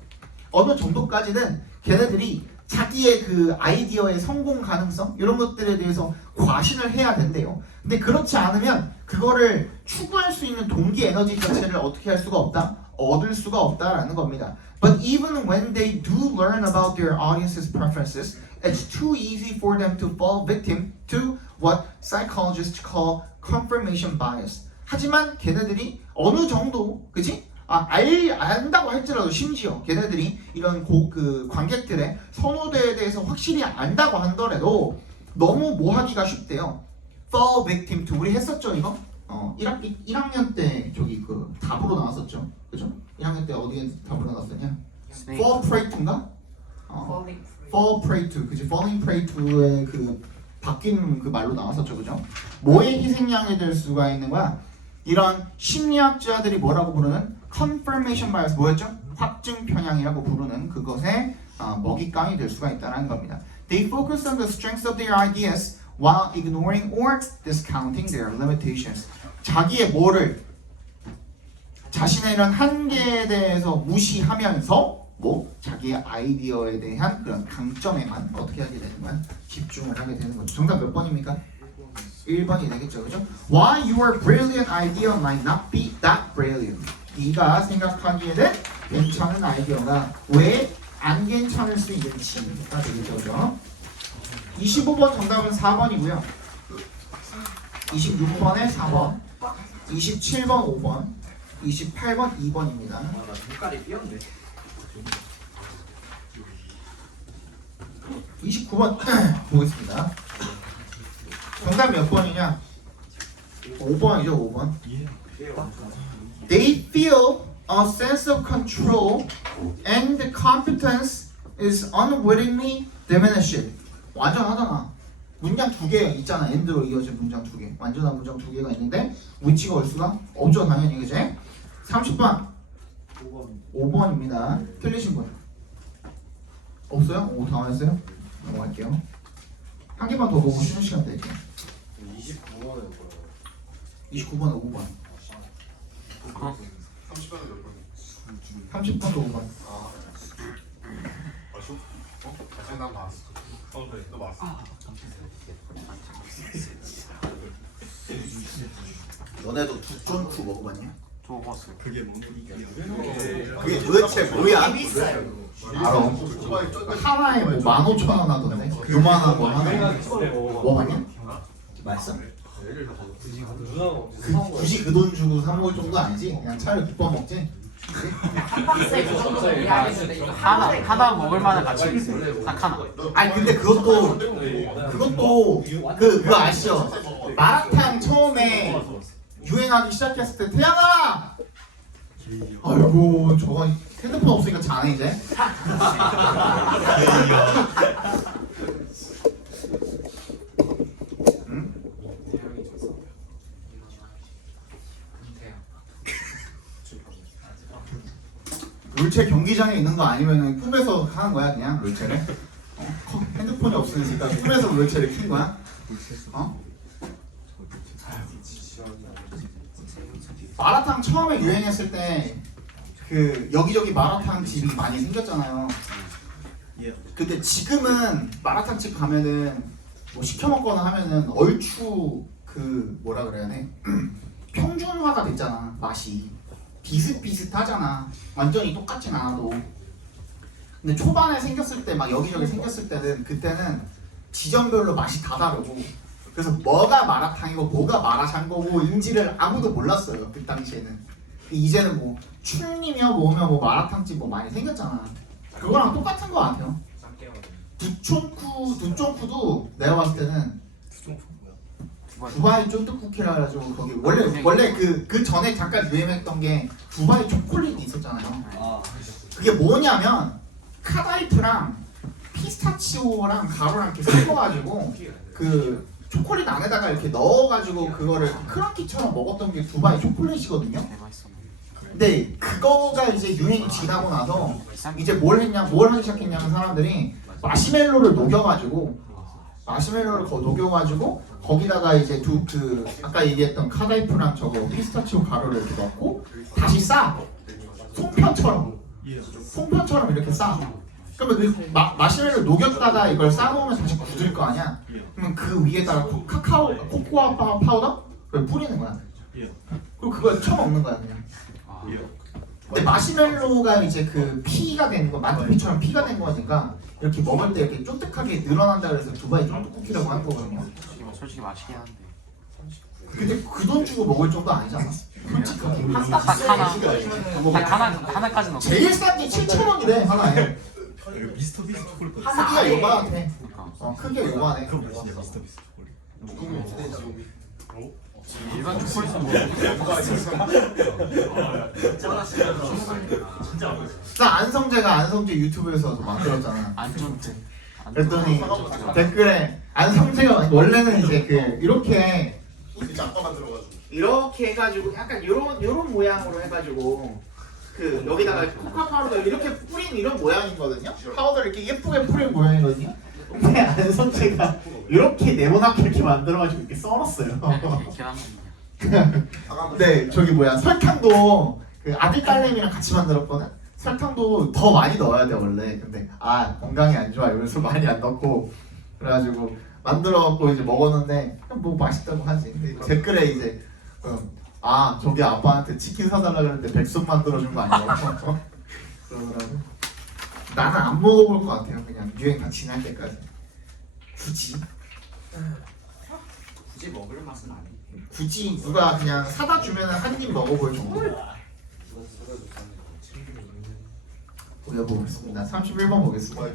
어느 정도까지는 걔네들이 자기의 그 아이디어의 성공 가능성 이런 것들에 대해서 과신을 해야 된대요. 근데 그렇지 않으면 그거를 추구할 수 있는 동기 에너지 자체를 어떻게 할 수가 없다? 얻을 수가 없다라는 겁니다. But even when they do learn about their audience's preferences, it's too easy for them to fall victim to what psychologists call confirmation bias. 하지만 걔네들이 어느 정도, 그치? 안다고 할지라도 심지어 걔네들이 이런 그 관객들의 선호도에 대해서 확실히 안다고 하더라도 너무 뭐 하기가 쉽대요. Fall victim to, 우리 했었죠 이거? 1학년 때 저기 그 답으로 나왔었죠. 그죠? 1학년 때 어디에 답으로 나왔었냐? Fall prey to인가? Fall prey to, 그지? Falling prey to의 그 바뀐 그 말로 나왔었죠. 그죠? 뭐의 희생양이 될 수가 있는 거야? 이런 심리학자들이 뭐라고 부르는 confirmation bias, 뭐였죠? 확증 편향이라고 부르는 그것의 먹잇감이 될 수가 있다는 겁니다. They focus on the strengths of their ideas while ignoring or discounting their limitations. 자기의 뭐를, 자신의 이런 한계에 대해서 무시하면서 뭐 자기의 아이디어에 대한 그런 강점에만 어떻게 하게 되는 거야? 집중을 하게 되는 거죠. 정답 몇 번입니까? 1번이 되겠죠, 그죠? Why your brilliant idea might not be that brilliant. 네가 생각하기에는 괜찮은 아이디어가 왜 안 괜찮을 수 있는지가 되겠죠, 그죠? 25번 정답은 4번이고요. 26번에 4번, 27번 5번, 28번 2번입니다. 나 눈깔이 삐었네. 29번 보겠습니다. 정답 몇 번이냐? 5번이죠, 5번. They feel a sense of control and the competence is unwittingly diminished. 완전하잖아. 문장 두 개 있잖아. and로 이어진 문장 두 개. 완전한 문장 두 개가 있는데 위치가 올 수가 없죠, 당연히. 그지? 30번 5번입니다. 틀리신 분 없어요? 오, 당황했어요? 넘어갈게요. 한 개만 더 보고 쉬는 시간 드릴게요. 29번에 뭐야? 29번에 5번. 30번에 몇 번? 30번도 5번. 맞죠? 아직 난 맞았어. 그래, 너 맞았어. 너네도 두쫀쿠 먹어봤냐? 저 먹었어요. 그게 뭔 소리야? 그게 도대체 뭐야? 비싸요. 알아. 하나에 뭐 15,000원 하던데. 요만한 거 하나에. 먹어봤냐? 맛있어? 얘를 다 굳이 누나가 언제 사온 거야? 굳이 그 돈 주고 사 먹을 정도 아니지. 그냥 차라리 국밥 먹지. 하나 먹을 만한 가치 있어. 딱 하나. 아니 근데 그것도 그거 아시죠? 마라탕 처음에 유행하기 시작했을 때 태양아! 아이고 저거 핸드폰 없으니까 자네 이제. 응? 태양이 졌어. 롤체 경기장에 있는 거 아니면은 꿈에서 하는 거야 그냥 롤체를? 핸드폰이 없으니까 꿈에서 롤체를 킨 거야? 어? 마라탕 처음에 유행했을 때 그 여기저기 마라탕 집이 많이 생겼잖아요. 근데 지금은 마라탕 집 가면은 뭐 시켜 먹거나 하면은 얼추 그 뭐라 그래야 돼? 평준화가 됐잖아. 맛이 비슷비슷하잖아. 완전히 똑같진 않아도. 근데 초반에 생겼을 때 막 여기저기 생겼을 때는 그때는 지점별로 맛이 다 다르고 그래서 뭐가 마라탕이고 뭐가 마라샹궈고 인지를 아무도 몰랐어요 그 당시에는. 이제는 뭐 춘이며 뭐며 뭐 마라탕집 뭐 많이 생겼잖아. 그거랑 똑같은 거 같아요. 두쫑쿠도 내가 봤을 때는 두바이 쫀득쿠키라 가지고 거기 원래 그 전에 잠깐 유행했던 게 두바이 초콜릿이 있었잖아요. 그게 뭐냐면 카다이프랑 피스타치오랑 가루랑 이렇게 섞어가지고 그 초콜릿 안에다가 이렇게 넣어가지고 그거를 크런키처럼 먹었던 게 두바이 초콜릿이거든요. 맛있어. 근데 그거가 이제 유행이 지나고 나서 이제 뭘 하기 시작했냐면 사람들이 마시멜로를 녹여가지고 거기다가 이제 그 아까 얘기했던 카다이프랑 저거 피스타치오 가루를 이렇게 넣고 다시 싸 송편처럼 이렇게 싸. 그러면 그 마시멜로 녹였다가 이걸 싸놓으면 다시 굳을 거 아니야. 그러면 그 위에다가 코코아 파우더를 뿌리는 거야. 그리고 그걸 쳐먹는 거야 그냥. 근데 마시멜로가 이제 그 피가 되는 거, 만두피처럼 피가 된 거니까 이렇게 먹을 때 이렇게 쫀득하게 늘어난다 그래서 두바이 쫀득쿠키라고 하는 거거든요. 솔직히 맛있긴 한데. 근데 그 돈 주고 먹을 정도 아니잖아. 솔직하게. 딱 하나까지는 없어. 제일 싼 게 7,000원이래 하나에. 미스터 비스 초콜릿. 크기가 요만해. 그러니까. 크기가 요만해. 그럼 뭐지? 미스터 비스 초콜릿. 일반 초콜릿은 뭐? 안성재 유튜브에서 만들었잖아. 안 쫀득. 그랬더니 댓글에 안성재가 원래는 이제 그 이렇게 해가지고 약간 요런 모양으로 해가지고 그 여기다가 코카 파우더 이렇게 뿌린 이런 모양이거든요. 파우더를 이렇게 예쁘게 뿌린 모양이거든요. 근데 안성재가 이렇게 네모나게 이렇게 만들어가지고 이렇게 썰었어요. 계란 먹냐? 근데 저기 뭐야 설탕도 그 아들 딸내미랑 같이 만들었거든. 설탕도 더 많이 넣어야 돼 원래. 근데 건강에 안 좋아 이래서 많이 안 넣고 그래가지고 만들어갖고 이제 먹었는데 뭐 맛있다고 하지. 근데 댓글에 이제 저기 아빠한테 치킨 사달라 그랬는데 백숙 만들어준 거 아니야? 그러더라고. 나는 안 먹어볼 것 같아요. 그냥 유행 다 지날 때까지. 굳이 먹을 맛은 아니. 굳이 누가 그냥 사다 주면 한 입 먹어볼 정도. 보겠습니다. 31번 보겠습니다.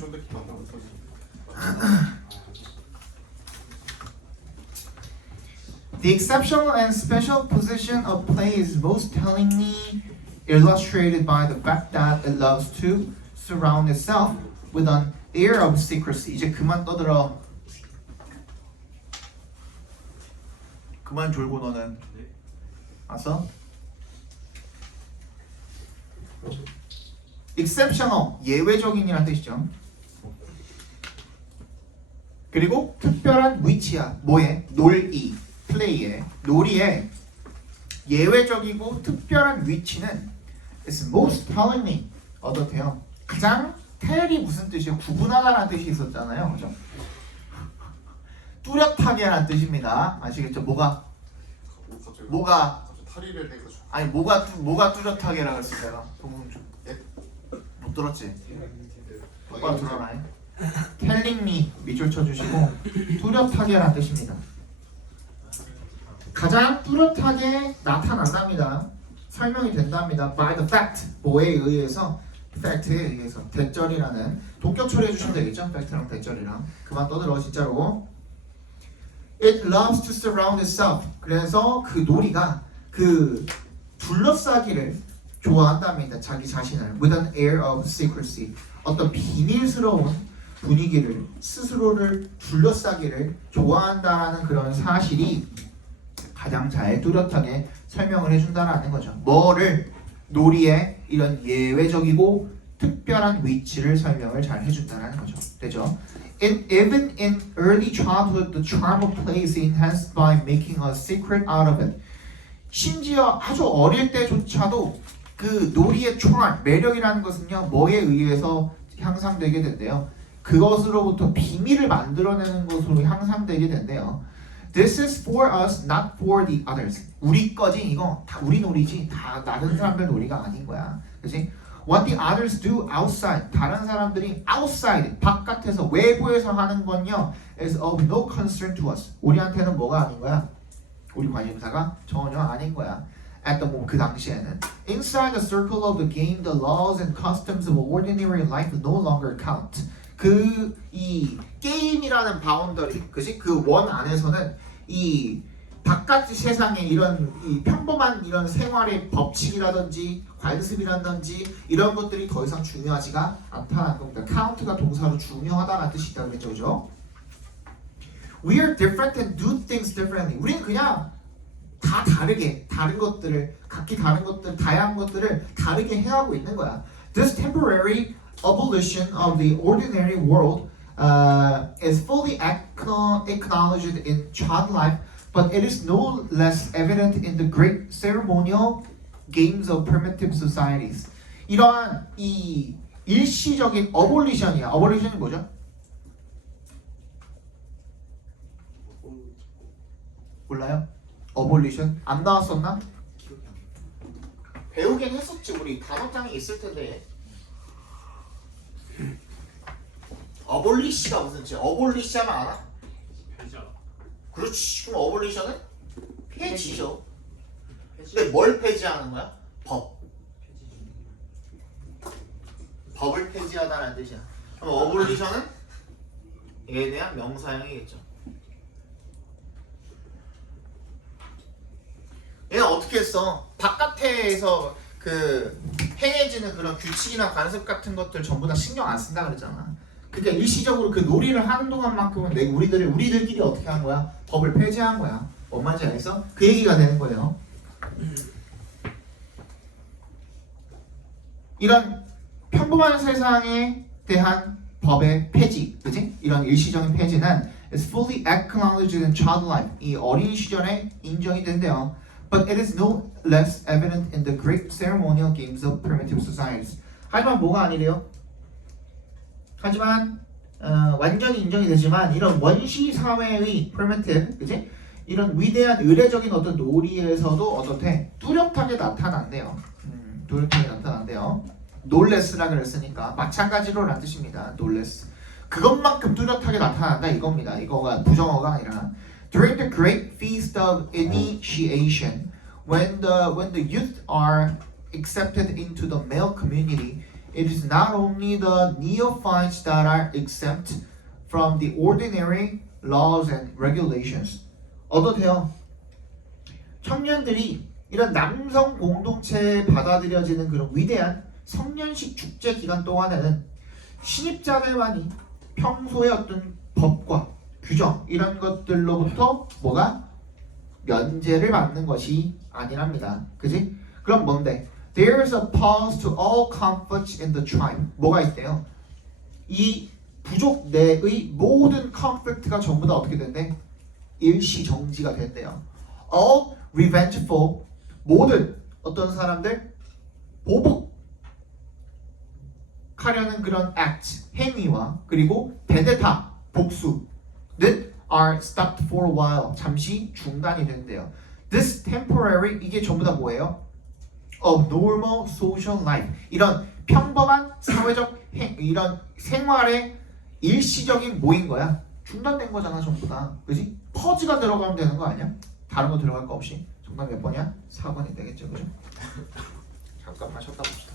The exceptional and special position of play is most tellingly illustrated by the fact that it loves to surround itself with an air of secrecy. 이제 그만 떠들어. 그만 졸고 너는. 알았어? exceptional 예외적인이란 뜻이죠. 그리고 특별한 위치야. 뭐에? 놀이, 플레이에, 놀이에 예외적이고 특별한 위치는 is most tellingly 어떻대요? 가장 tell이 무슨 뜻이에요? 구분하다라는 뜻이 있었잖아요. 그죠? 뚜렷하게라는 뜻입니다. 아시겠죠? 뭐가 탈의를 해가지고. 아니 뭐가 뚜렷하게라 그랬어 내가. 못 들었지? 똑바로 들어놔요. telling me 밑줄 쳐주시고 뚜렷하게라는 뜻입니다. 가장 뚜렷하게 나타난답니다. 설명이 된답니다. by the fact 뭐에 의해서 fact에 의해서 대절이라는 동격 처리해 주시면 되겠죠? fact랑 대절이랑 그만 떠들어 진짜로. It loves to surround itself. 그래서 그 놀이가 그 둘러싸기를 좋아한답니다. 자기 자신을 with an air of secrecy. 어떤 비밀스러운 분위기를 스스로를 둘러싸기를 좋아한다는 그런 사실이 가장 잘 뚜렷하게 설명을 해준다라는 거죠. 뭐를 놀이의 이런 예외적이고 특별한 위치를 설명을 잘 해준다라는 거죠. 되죠? Even in early childhood, the charm of play is enhanced by making a secret out of it. 심지어 아주 어릴 때조차도 그 놀이의 charm, 매력이라는 것은요, 뭐에 의해서 향상되게 된대요. 그것으로부터 비밀을 만들어내는 것으로 향상되게 된대요. This is for us, not for the others. 우리 거지 이거 다 우리 놀이지 다 다른 사람들 놀이가 아닌 거야. 그렇지? What the others do outside. 다른 사람들이 outside 바깥에서 외부에서 하는 건요 is of no concern to us. 우리한테는 뭐가 아닌 거야? 우리 관심사가 전혀 아닌 거야. At the moment 그 당시에는 inside the circle of the game, the laws and customs of ordinary life no longer count. 그 이 게임이라는 바운더리, 그지? 그 원 안에서는 이 바깥 세상의 이런 이 평범한 이런 생활의 법칙이라든지 관습이라든지 이런 것들이 더 이상 중요하지가 않다는 겁니다. count가 동사로 중요하다는 뜻이 있다고 그랬죠, 그죠? We are different and do things differently. 우리는 그냥 다 다르게 다른 것들을 각기 다른 것들 다양한 것들을 다르게 해하고 있는 거야. This temporary abolition of the ordinary world is fully acknowledged in child life, but it is no less evident in the great ceremonial games of primitive societies. 이러한 이 일시적인 어볼리션이야. 어볼리션이 뭐죠? 몰라요? 어볼리션 안 나왔었나? 배우긴 했었지. 우리 단어장에 있을 텐데. 어볼리시가 무슨 뜻이야? 어볼리시 하면 알아? 폐지하다. 그렇지. 그럼 어볼리션은 폐지죠. 근데 뭘 폐지하는 거야? 법. 법을 폐지하다는 뜻이야. 그럼 어볼리션은 얘에 대한 명사형이겠죠. 얘는 어떻게 했어? 바깥에서 그 행해지는 그런 규칙이나 관습 같은 것들 전부 다 신경 안 쓴다 그랬잖아. 그러니까 일시적으로 그 놀이를 하는 동안만큼은 우리들끼리 어떻게 한 거야? 법을 폐지한 거야. 뭔 말인지 알겠어? 그 얘기가 되는 거예요. 이런 평범한 세상에 대한 법의 폐지, 그지? 이런 일시적인 폐지는 is fully acknowledged in child life. 이 어린 시절에 인정이 된대요. But it is no less evident in the great ceremonial games of primitive societies. 하지만 뭐가 아니래요? 하지만 완전히 인정이 되지만 이런 원시 사회의 primitive, 그지? 이런 위대한 의례적인 어떤 놀이에서도 어떻게 뚜렷하게 나타난대요. 뚜렷하게 나타난대요. 놀레스라 그랬으니까 마찬가지로라는 뜻입니다. 놀레스. 그것만큼 뚜렷하게 나타난다 이겁니다. 이거가 부정어가 아니라 During the great feast of initiation, when the youth are accepted into the male community, it is not only the neophytes that are exempt from the ordinary laws and regulations. 어떠세요? 청년들이 이런 남성 공동체에 받아들여지는 그런 위대한 성년식 축제 기간 동안에는 신입자들만이 평소의 어떤 법과 규정 이런 것들로부터 뭐가 면제를 받는 것이 아니랍니다. 그지? 그럼 뭔데? There is a pause to all conflicts in the tribe. 뭐가 있대요? 이 부족 내의 모든 conflict가 전부 다 어떻게 된대? 일시 정지가 된대요. All revengeful 모든 어떤 사람들 보복하려는 그런 act 행위와 그리고 베데타 복수는 are stopped for a while 잠시 중단이 된대요. This temporary 이게 전부 다 뭐예요? Of normal social life 이런 평범한 사회적 이런 생활의 일시적인 뭐인 거야? 중단된 거잖아 전부 다. 그지? 퍼즈가 들어가면 되는 거 아니야? 다른 거 들어갈 거 없이 정답 몇 번이야? 4번이 되겠죠, 그죠? 잠깐만 쉬었다 봅시다.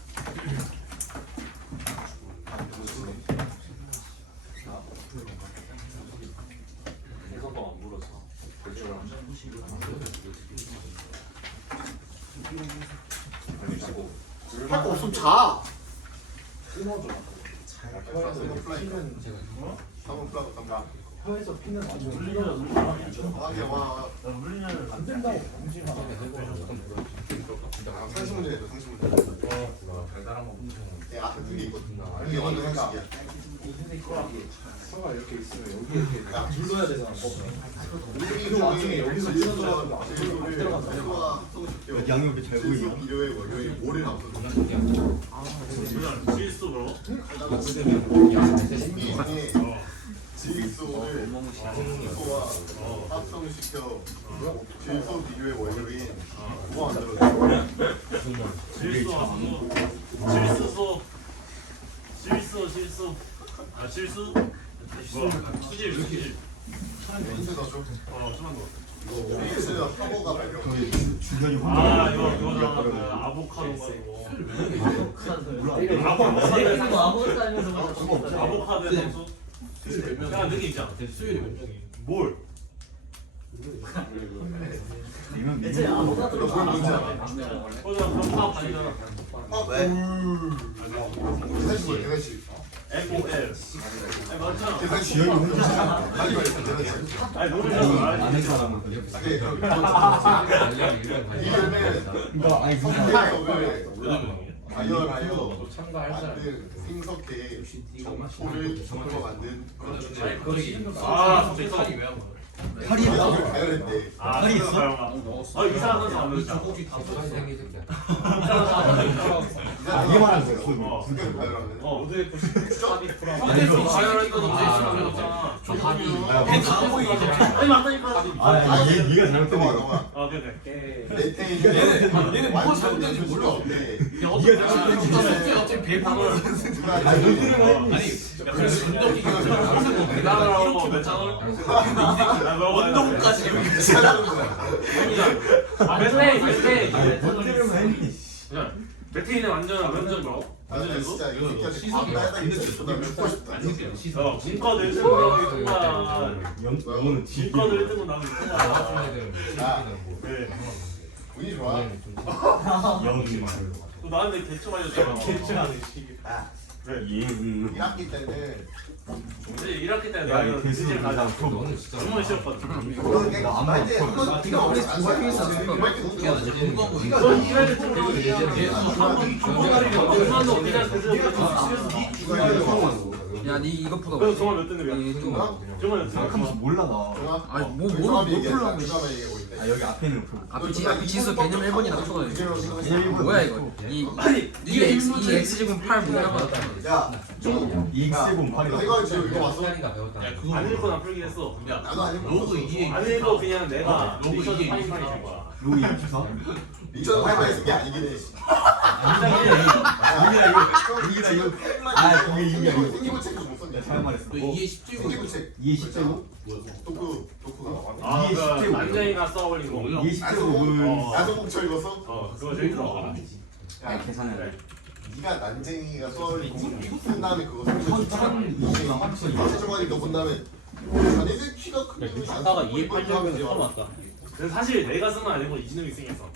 대성공 안 불러서. 할 거 없으면 자. 한번 플라그 깜짝. 혀에서 피는 아주 와. 안 된다고 공지만 상식 문제 해줘. 상식 문제. 내 앞에 두개 있거든. 이게 완전 상식이야. 혀가 이렇게 있으면 여기 이렇게 야, 눌러야 되잖아. 우리 그 와중에 중에 여기서 질소와 질소를 질소와 성식표. 양옆에 잘 질소, 일요일, 월요일, 모레 나오거든. 실수 그럼? 이게 질소를 질소와 합성시켜 질소, 일요일, 월요일 그거 만들어. 실수. 아 실수? 수질. 힌트 더 줘. 심한 거. 실수와 사고가 발병. 아 이거잖아 그 아보카도 가지고. 아보카도의 성수? 야 느낌 있잖아. 수율이 몇 명이? 뭘? 대체 아무것도 너 그걸 뭔지 알아? 그럼 사업 아니잖아. 왜? 계산식 뭐야, 계산식. FOL. 맞잖아. 계산식. 아니, 계산식. 아니 너무 잘 아는 사람은 아니, 이름은 성대섭을 아열하여 만든 생석회의 정포를 적어 만든 그런 주제. 아 진짜. 팔이 있어? 가열했대. 아 있어? 아 이상한 건 안 넣었잖아. 이게 말하는 거야. 그게 가열하면. 어제 그 아니 맞다니까. 네가 잘못된 너가 거야. 아 네네. 얘는 뭐가 잘못된지 몰라. 네가 잘못된 거야. 어차피 비행방을 대단하고 몇 장을? 운동까지 매트인은 완전 뭐? 나는 진짜 이 새끼한테 광나에다 있는 존나 죽고 싶다. 문과도 1등은 나는 영어는 문과도 1등은 나는 아, 네. 운이 좋아. 영어는 나는 개처 맞았잖아. 개처하는 시기. 네. 1학기 때는 근데 1학기 때 야, 나는 이거 대수를 진짜 가장 너는 진짜 정말 싫었거든. 할때 한번 네가 어디 안 사. 넌 일할 때좀 야니 이거 풀어 그래서 정말 몇 등급이야? 정말 몇 등급? 몰라 나. 아니 뭐 풀라고 아 여기 앞에는 풀. 앞에 지수 개념 1번이나 풀어야지 야, 뭐야 이거 이 x제곱 8 뭐야 야, 2x7 8이. 이거 지금 이거 봤어? 안 읽고 나 풀긴 했어. 나도 안 읽고 있어. 안 읽고 그냥 내가 리서치 파이파이 된 거야. 로우 24? 리전 할바에 쓴게 아니긴 해. 이기라 이거. 아 그게 이기야 이거. 생기부책도 못 썼냐? 잘 말했어. 생기부책 2에 10제곱? 도쿠가. 아, 이게 그 십제곱. 난쟁이가 써버린 거. 2에 10제곱은 야소공철 읽었어? 그거 제일 들어. 야, 계산해. 네가 난쟁이가 써버린 쓴 다음에 그거 생기부책. 1020만 최종관이 너본 다음에 자네들 키가 크게 아까가 2에 8점이면 처음 왔다. 근데 사실 내가 쓴 건 아니고 이진욱이 쓰겠어.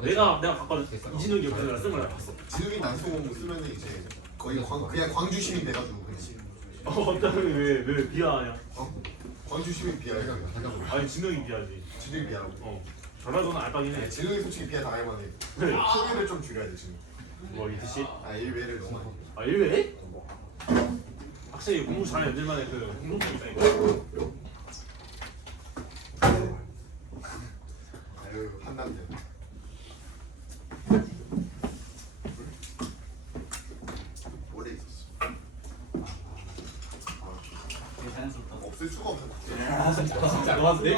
내가 봤거든. 이진욱이 옆에서 쓴 걸 봤어. 지능이 난소공 쓰면은 이제 거의 그냥 광주 시민 돼가지고 그냥. 어떤 왜 비하하냐? 광주 시민 비하야. 아니 진욱이 비하지. 지능이 비하라고. 전화도는 알바긴 해. 지능이 솔직히 비하 당할 만해. 네. 소리를 좀 줄여야 돼 지금. 뭐 이트씨? 아 일외를 너무 많이. 아 1회? 확실히 공부 잘하는 애들만의 그 공동점 있다 이거. 아유 한남대. 오래 있었어. 없을 수가 없어. 진짜 너한테?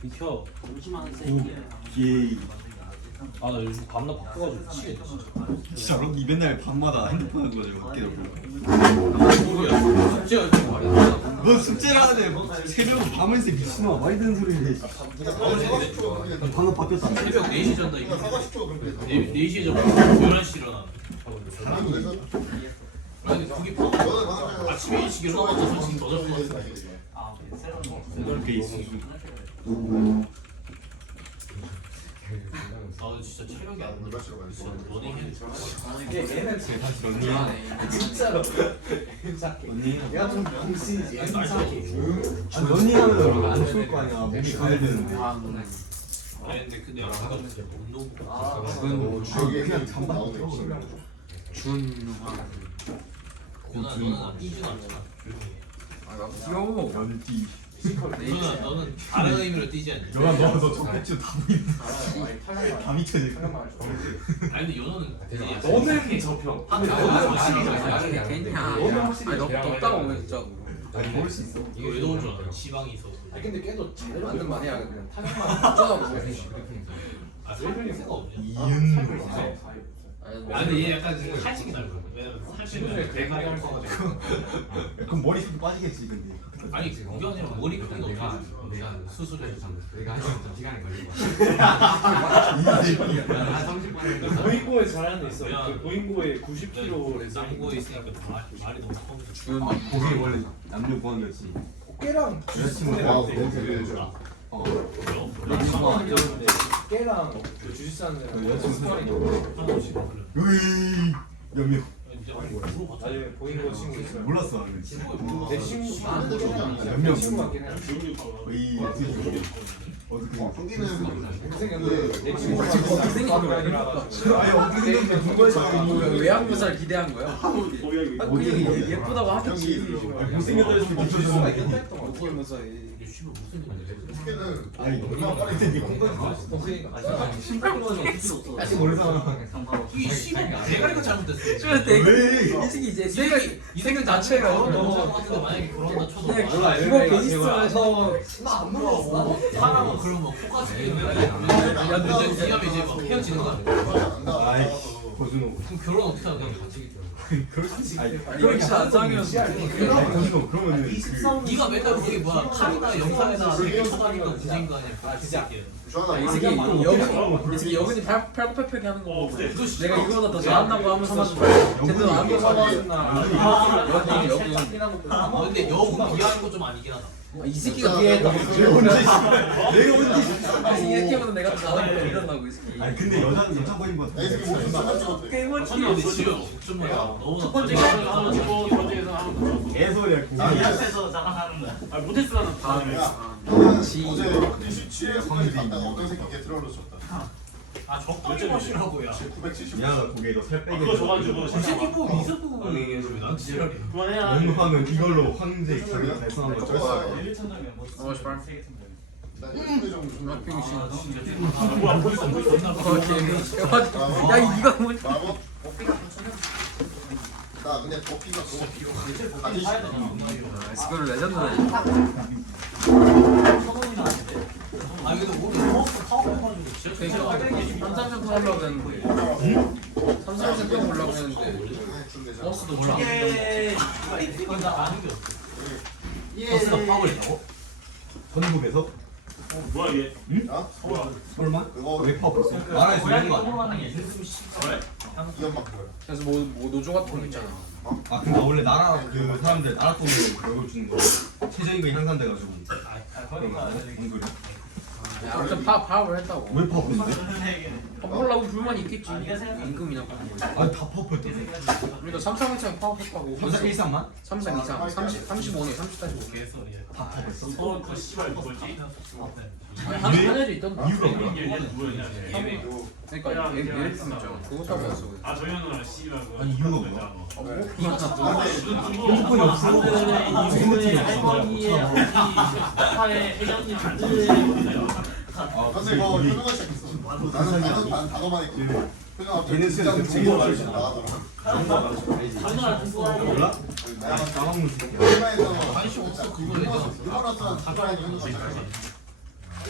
비켜. 뒤에 아 나 요즘 밤낮 바꿔가지고 미치겠네 진짜. 진짜로? 니 맨날 밤마다 핸드폰 하는 거지 밖에 숙제가 요즘 말이야. 너 숙제라는데 새벽 밤을 새 미친놈아 많이 듣는 소리를 해. 방금 바뀌었다. 새벽 4시 전다 이거. 사과 10초 그럼 돼. 4시에 자고 11시 일어나. 그래서 아니 그게 아침에 일찍 일어나서 솔직히 더 잘것 같아. 그렇게 있어. 아 진짜 체력이 안 나. 진짜 러닝 해야 돼. 다시 런닝하네. 진짜로. 언니. 내가 좀 병신이지. 런닝하면 안 추울 거 아니야. 몸이 가야 되는데. 아니 근데 아까 운동 그건 그냥 잠깐 들어. 너는 뛰진 않잖아. 귀여워. 런띠. 너는 다른 의미로 뛰지 않니? 너저 배추 다 보인다. 다 미쳐질 거야. 아니 근데 연어는 되게 너는 접혀. 너는 확실히 너는 확실히 덥다고 오면 진짜 아니 먹을 수 있어. 이거 왜 더운 줄 알아? 지방이 있어서. 아니 근데 걔도 제대로 완전 많이 하거든. 타격만 어쩌다고 아 살뺄 생각 없냐? 이은. 아 근데 얘 약간 살찌게 날 거야. 왜냐면 살찌면 대가리 커가지고. 그럼 머리 숱도 빠지겠지 근데. 아니 그게 아니라 머리 크기가 어떻게 내가 수술해서 내가 한 시간이 걸린 거야. 보잉고에 잘하는 애 있어. 야. 그 보잉고에 90kg 남고에 있으니까 말이 너무 커서. 주는 고기 원래 남녀 구하기였지. 깨랑 여자친구가 와 너무 대단해. 깨랑 그 주짓수 하는 애랑 여자친구 스파링. 으이 몇 명? 아니 보잉고 친구 있어요. 몰랐어. 내 친구 몇 명? 친구 같긴 해. 으이 어떻게 여기는 그 생겼는데 내 친구가 생각이라 아니 어떻게 생겼는데 궁금해서 외항부살 기대한 거야? 그게 예쁘다고 하겠지. 못생겼다 해서 미쳐서 보면서 여기는 아니 얼마나 빨리 생겨. 아직 모르잖아. 이 씨발 대가리가 잘못됐어. 왜? 이 새끼 이제 생각 자체가 너 같은데 만약에 결혼한다 쳐도 이거 베이스에서 사람은 그럼 뭐 코까지 이러면 이제 막 헤어지는 거 아니야? 아이 고준호. 그럼 결혼 어떻게 하는 거야? 그럴 수 있어. 아니 그렇지 않상이었어. 고준호 그러면은 네가 맨날 거기 뭐야 칼이나 영상에다 이렇게 쳐다니까 문제인 거 아니야? 진짜. 주하나 이 새끼 여근이 팔굽혀펴기 하는 거 보고 내가 이거보다 더 잘한다고 하면서 제대로 안 들어가나 여근 근데 여군 이해하는 거 좀 아니긴 하다. 이 새끼가 이해했다. 내가 언제 이렇게보다 내가 더 잘하는 거 이런다고 이 새끼. 아니 근데 여자 보인 내 새끼 무슨 사람 찍었대. 게임은 근데 지금 좀 너무 첫 번째 계산 한번 찍고 두 번째 계산 한번 더. 개소리야. 이학에서 자랑하는 거야. 아 못했으면 다음에. 어제 27회까지 갔다가 어떤 새끼 걔 들어올렸었다. 아 적당히 마시라고요. 970. 미안하다 고개 너살 빼게. 그거 줘가지고 그 새끼 뭐 미스부 얘기해서 난 지랄이야. 그만해야. 공부하면 이걸로 황제 가격 달성한 거 쩔어. 난 1회 정도 뭐야 보였어. 야 이거 뭐 마법? 나 근데 버피가 그거 아니 이걸 레전드네. 아 근데 오늘 버스 타고 해가지고 진짜 그러니까 3, 4점 타려고 했는데 3, 4점 타려고 했는데 버스도 몰라. 이건 나 아는 게 없어. 버스가 파워를 했다고? 전국에서 뭐야 얘? 설마? 그거 왜 파워 없어? 나라에서 이런 거 아니야? 이연 막 그거야. 그래서 뭐 노조 같은 거 있잖아. 아 근데 원래 나라 그 사람들 나라 돈으로 그걸 주는 거 최저임금이 향상돼가지고 그런 거 무슨 소리야? 아무튼 파업을 했다고. 왜 파워 없는데? 파업하려고 불만이 있겠지. 임금이나 그런 거. 아니 다 파워했던데. 그러니까 3, 4회차에 파업했다고. 1~3만? 3, 3 이상 35네 30까지. 개소리야. 다 파워했어? 서울 그 씨발 누구지? 한 해도 있던데. 이유가 뭐야? 얘는 누구였냐? 그러니까 예를 들면 그거 사고 왔어. 아 저희는 씨발 그. 아니 이유가 뭐야? 핸드폰이 없어. 이분의 할머니의 아빠의 회장님 아들이에요. 근데 이거 표정을 시작했어. 나는 단어만 했고. 표정 걔는 진짜 진짜 정보 되게 말이 나가더라고. 몰라? 나만 새끼야. 일반에서 관심 없어 그거 얘가. 일본어처럼 가까이 있는 거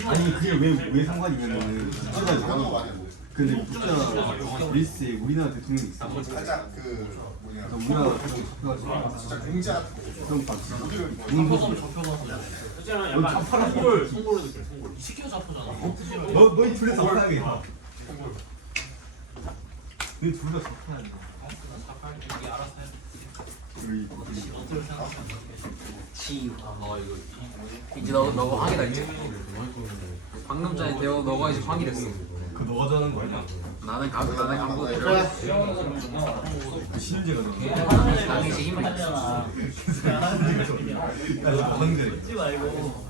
아니 그게 왜 상관이냐면은 진짜 그런 거 많이 하고. 근데 국자 리스트에 우리나라 대통령이 있어. 살짝 그 뭐냐 그래서 우리나라 대통령 잡혀가지고 진짜 공자 같은 거 그런 거 봤지. 잡혀가면 잡혀가서 그렇잖아 약간 송골 느낌 송골. 시키면 잡혀잖아. 너희 둘이 잡혀야겠다. 너희 둘 다 잡혀야 돼. 이게 알아서 해. 이제 너가 황이다 이제. 방금 전에 대호 너가 이제 황이 됐어. 그 너가 자는 거 아니야? 나는 강도 그래. 그 신재가 너. 나는 이제 힘을 냈어. 야, 너 하는데. 말고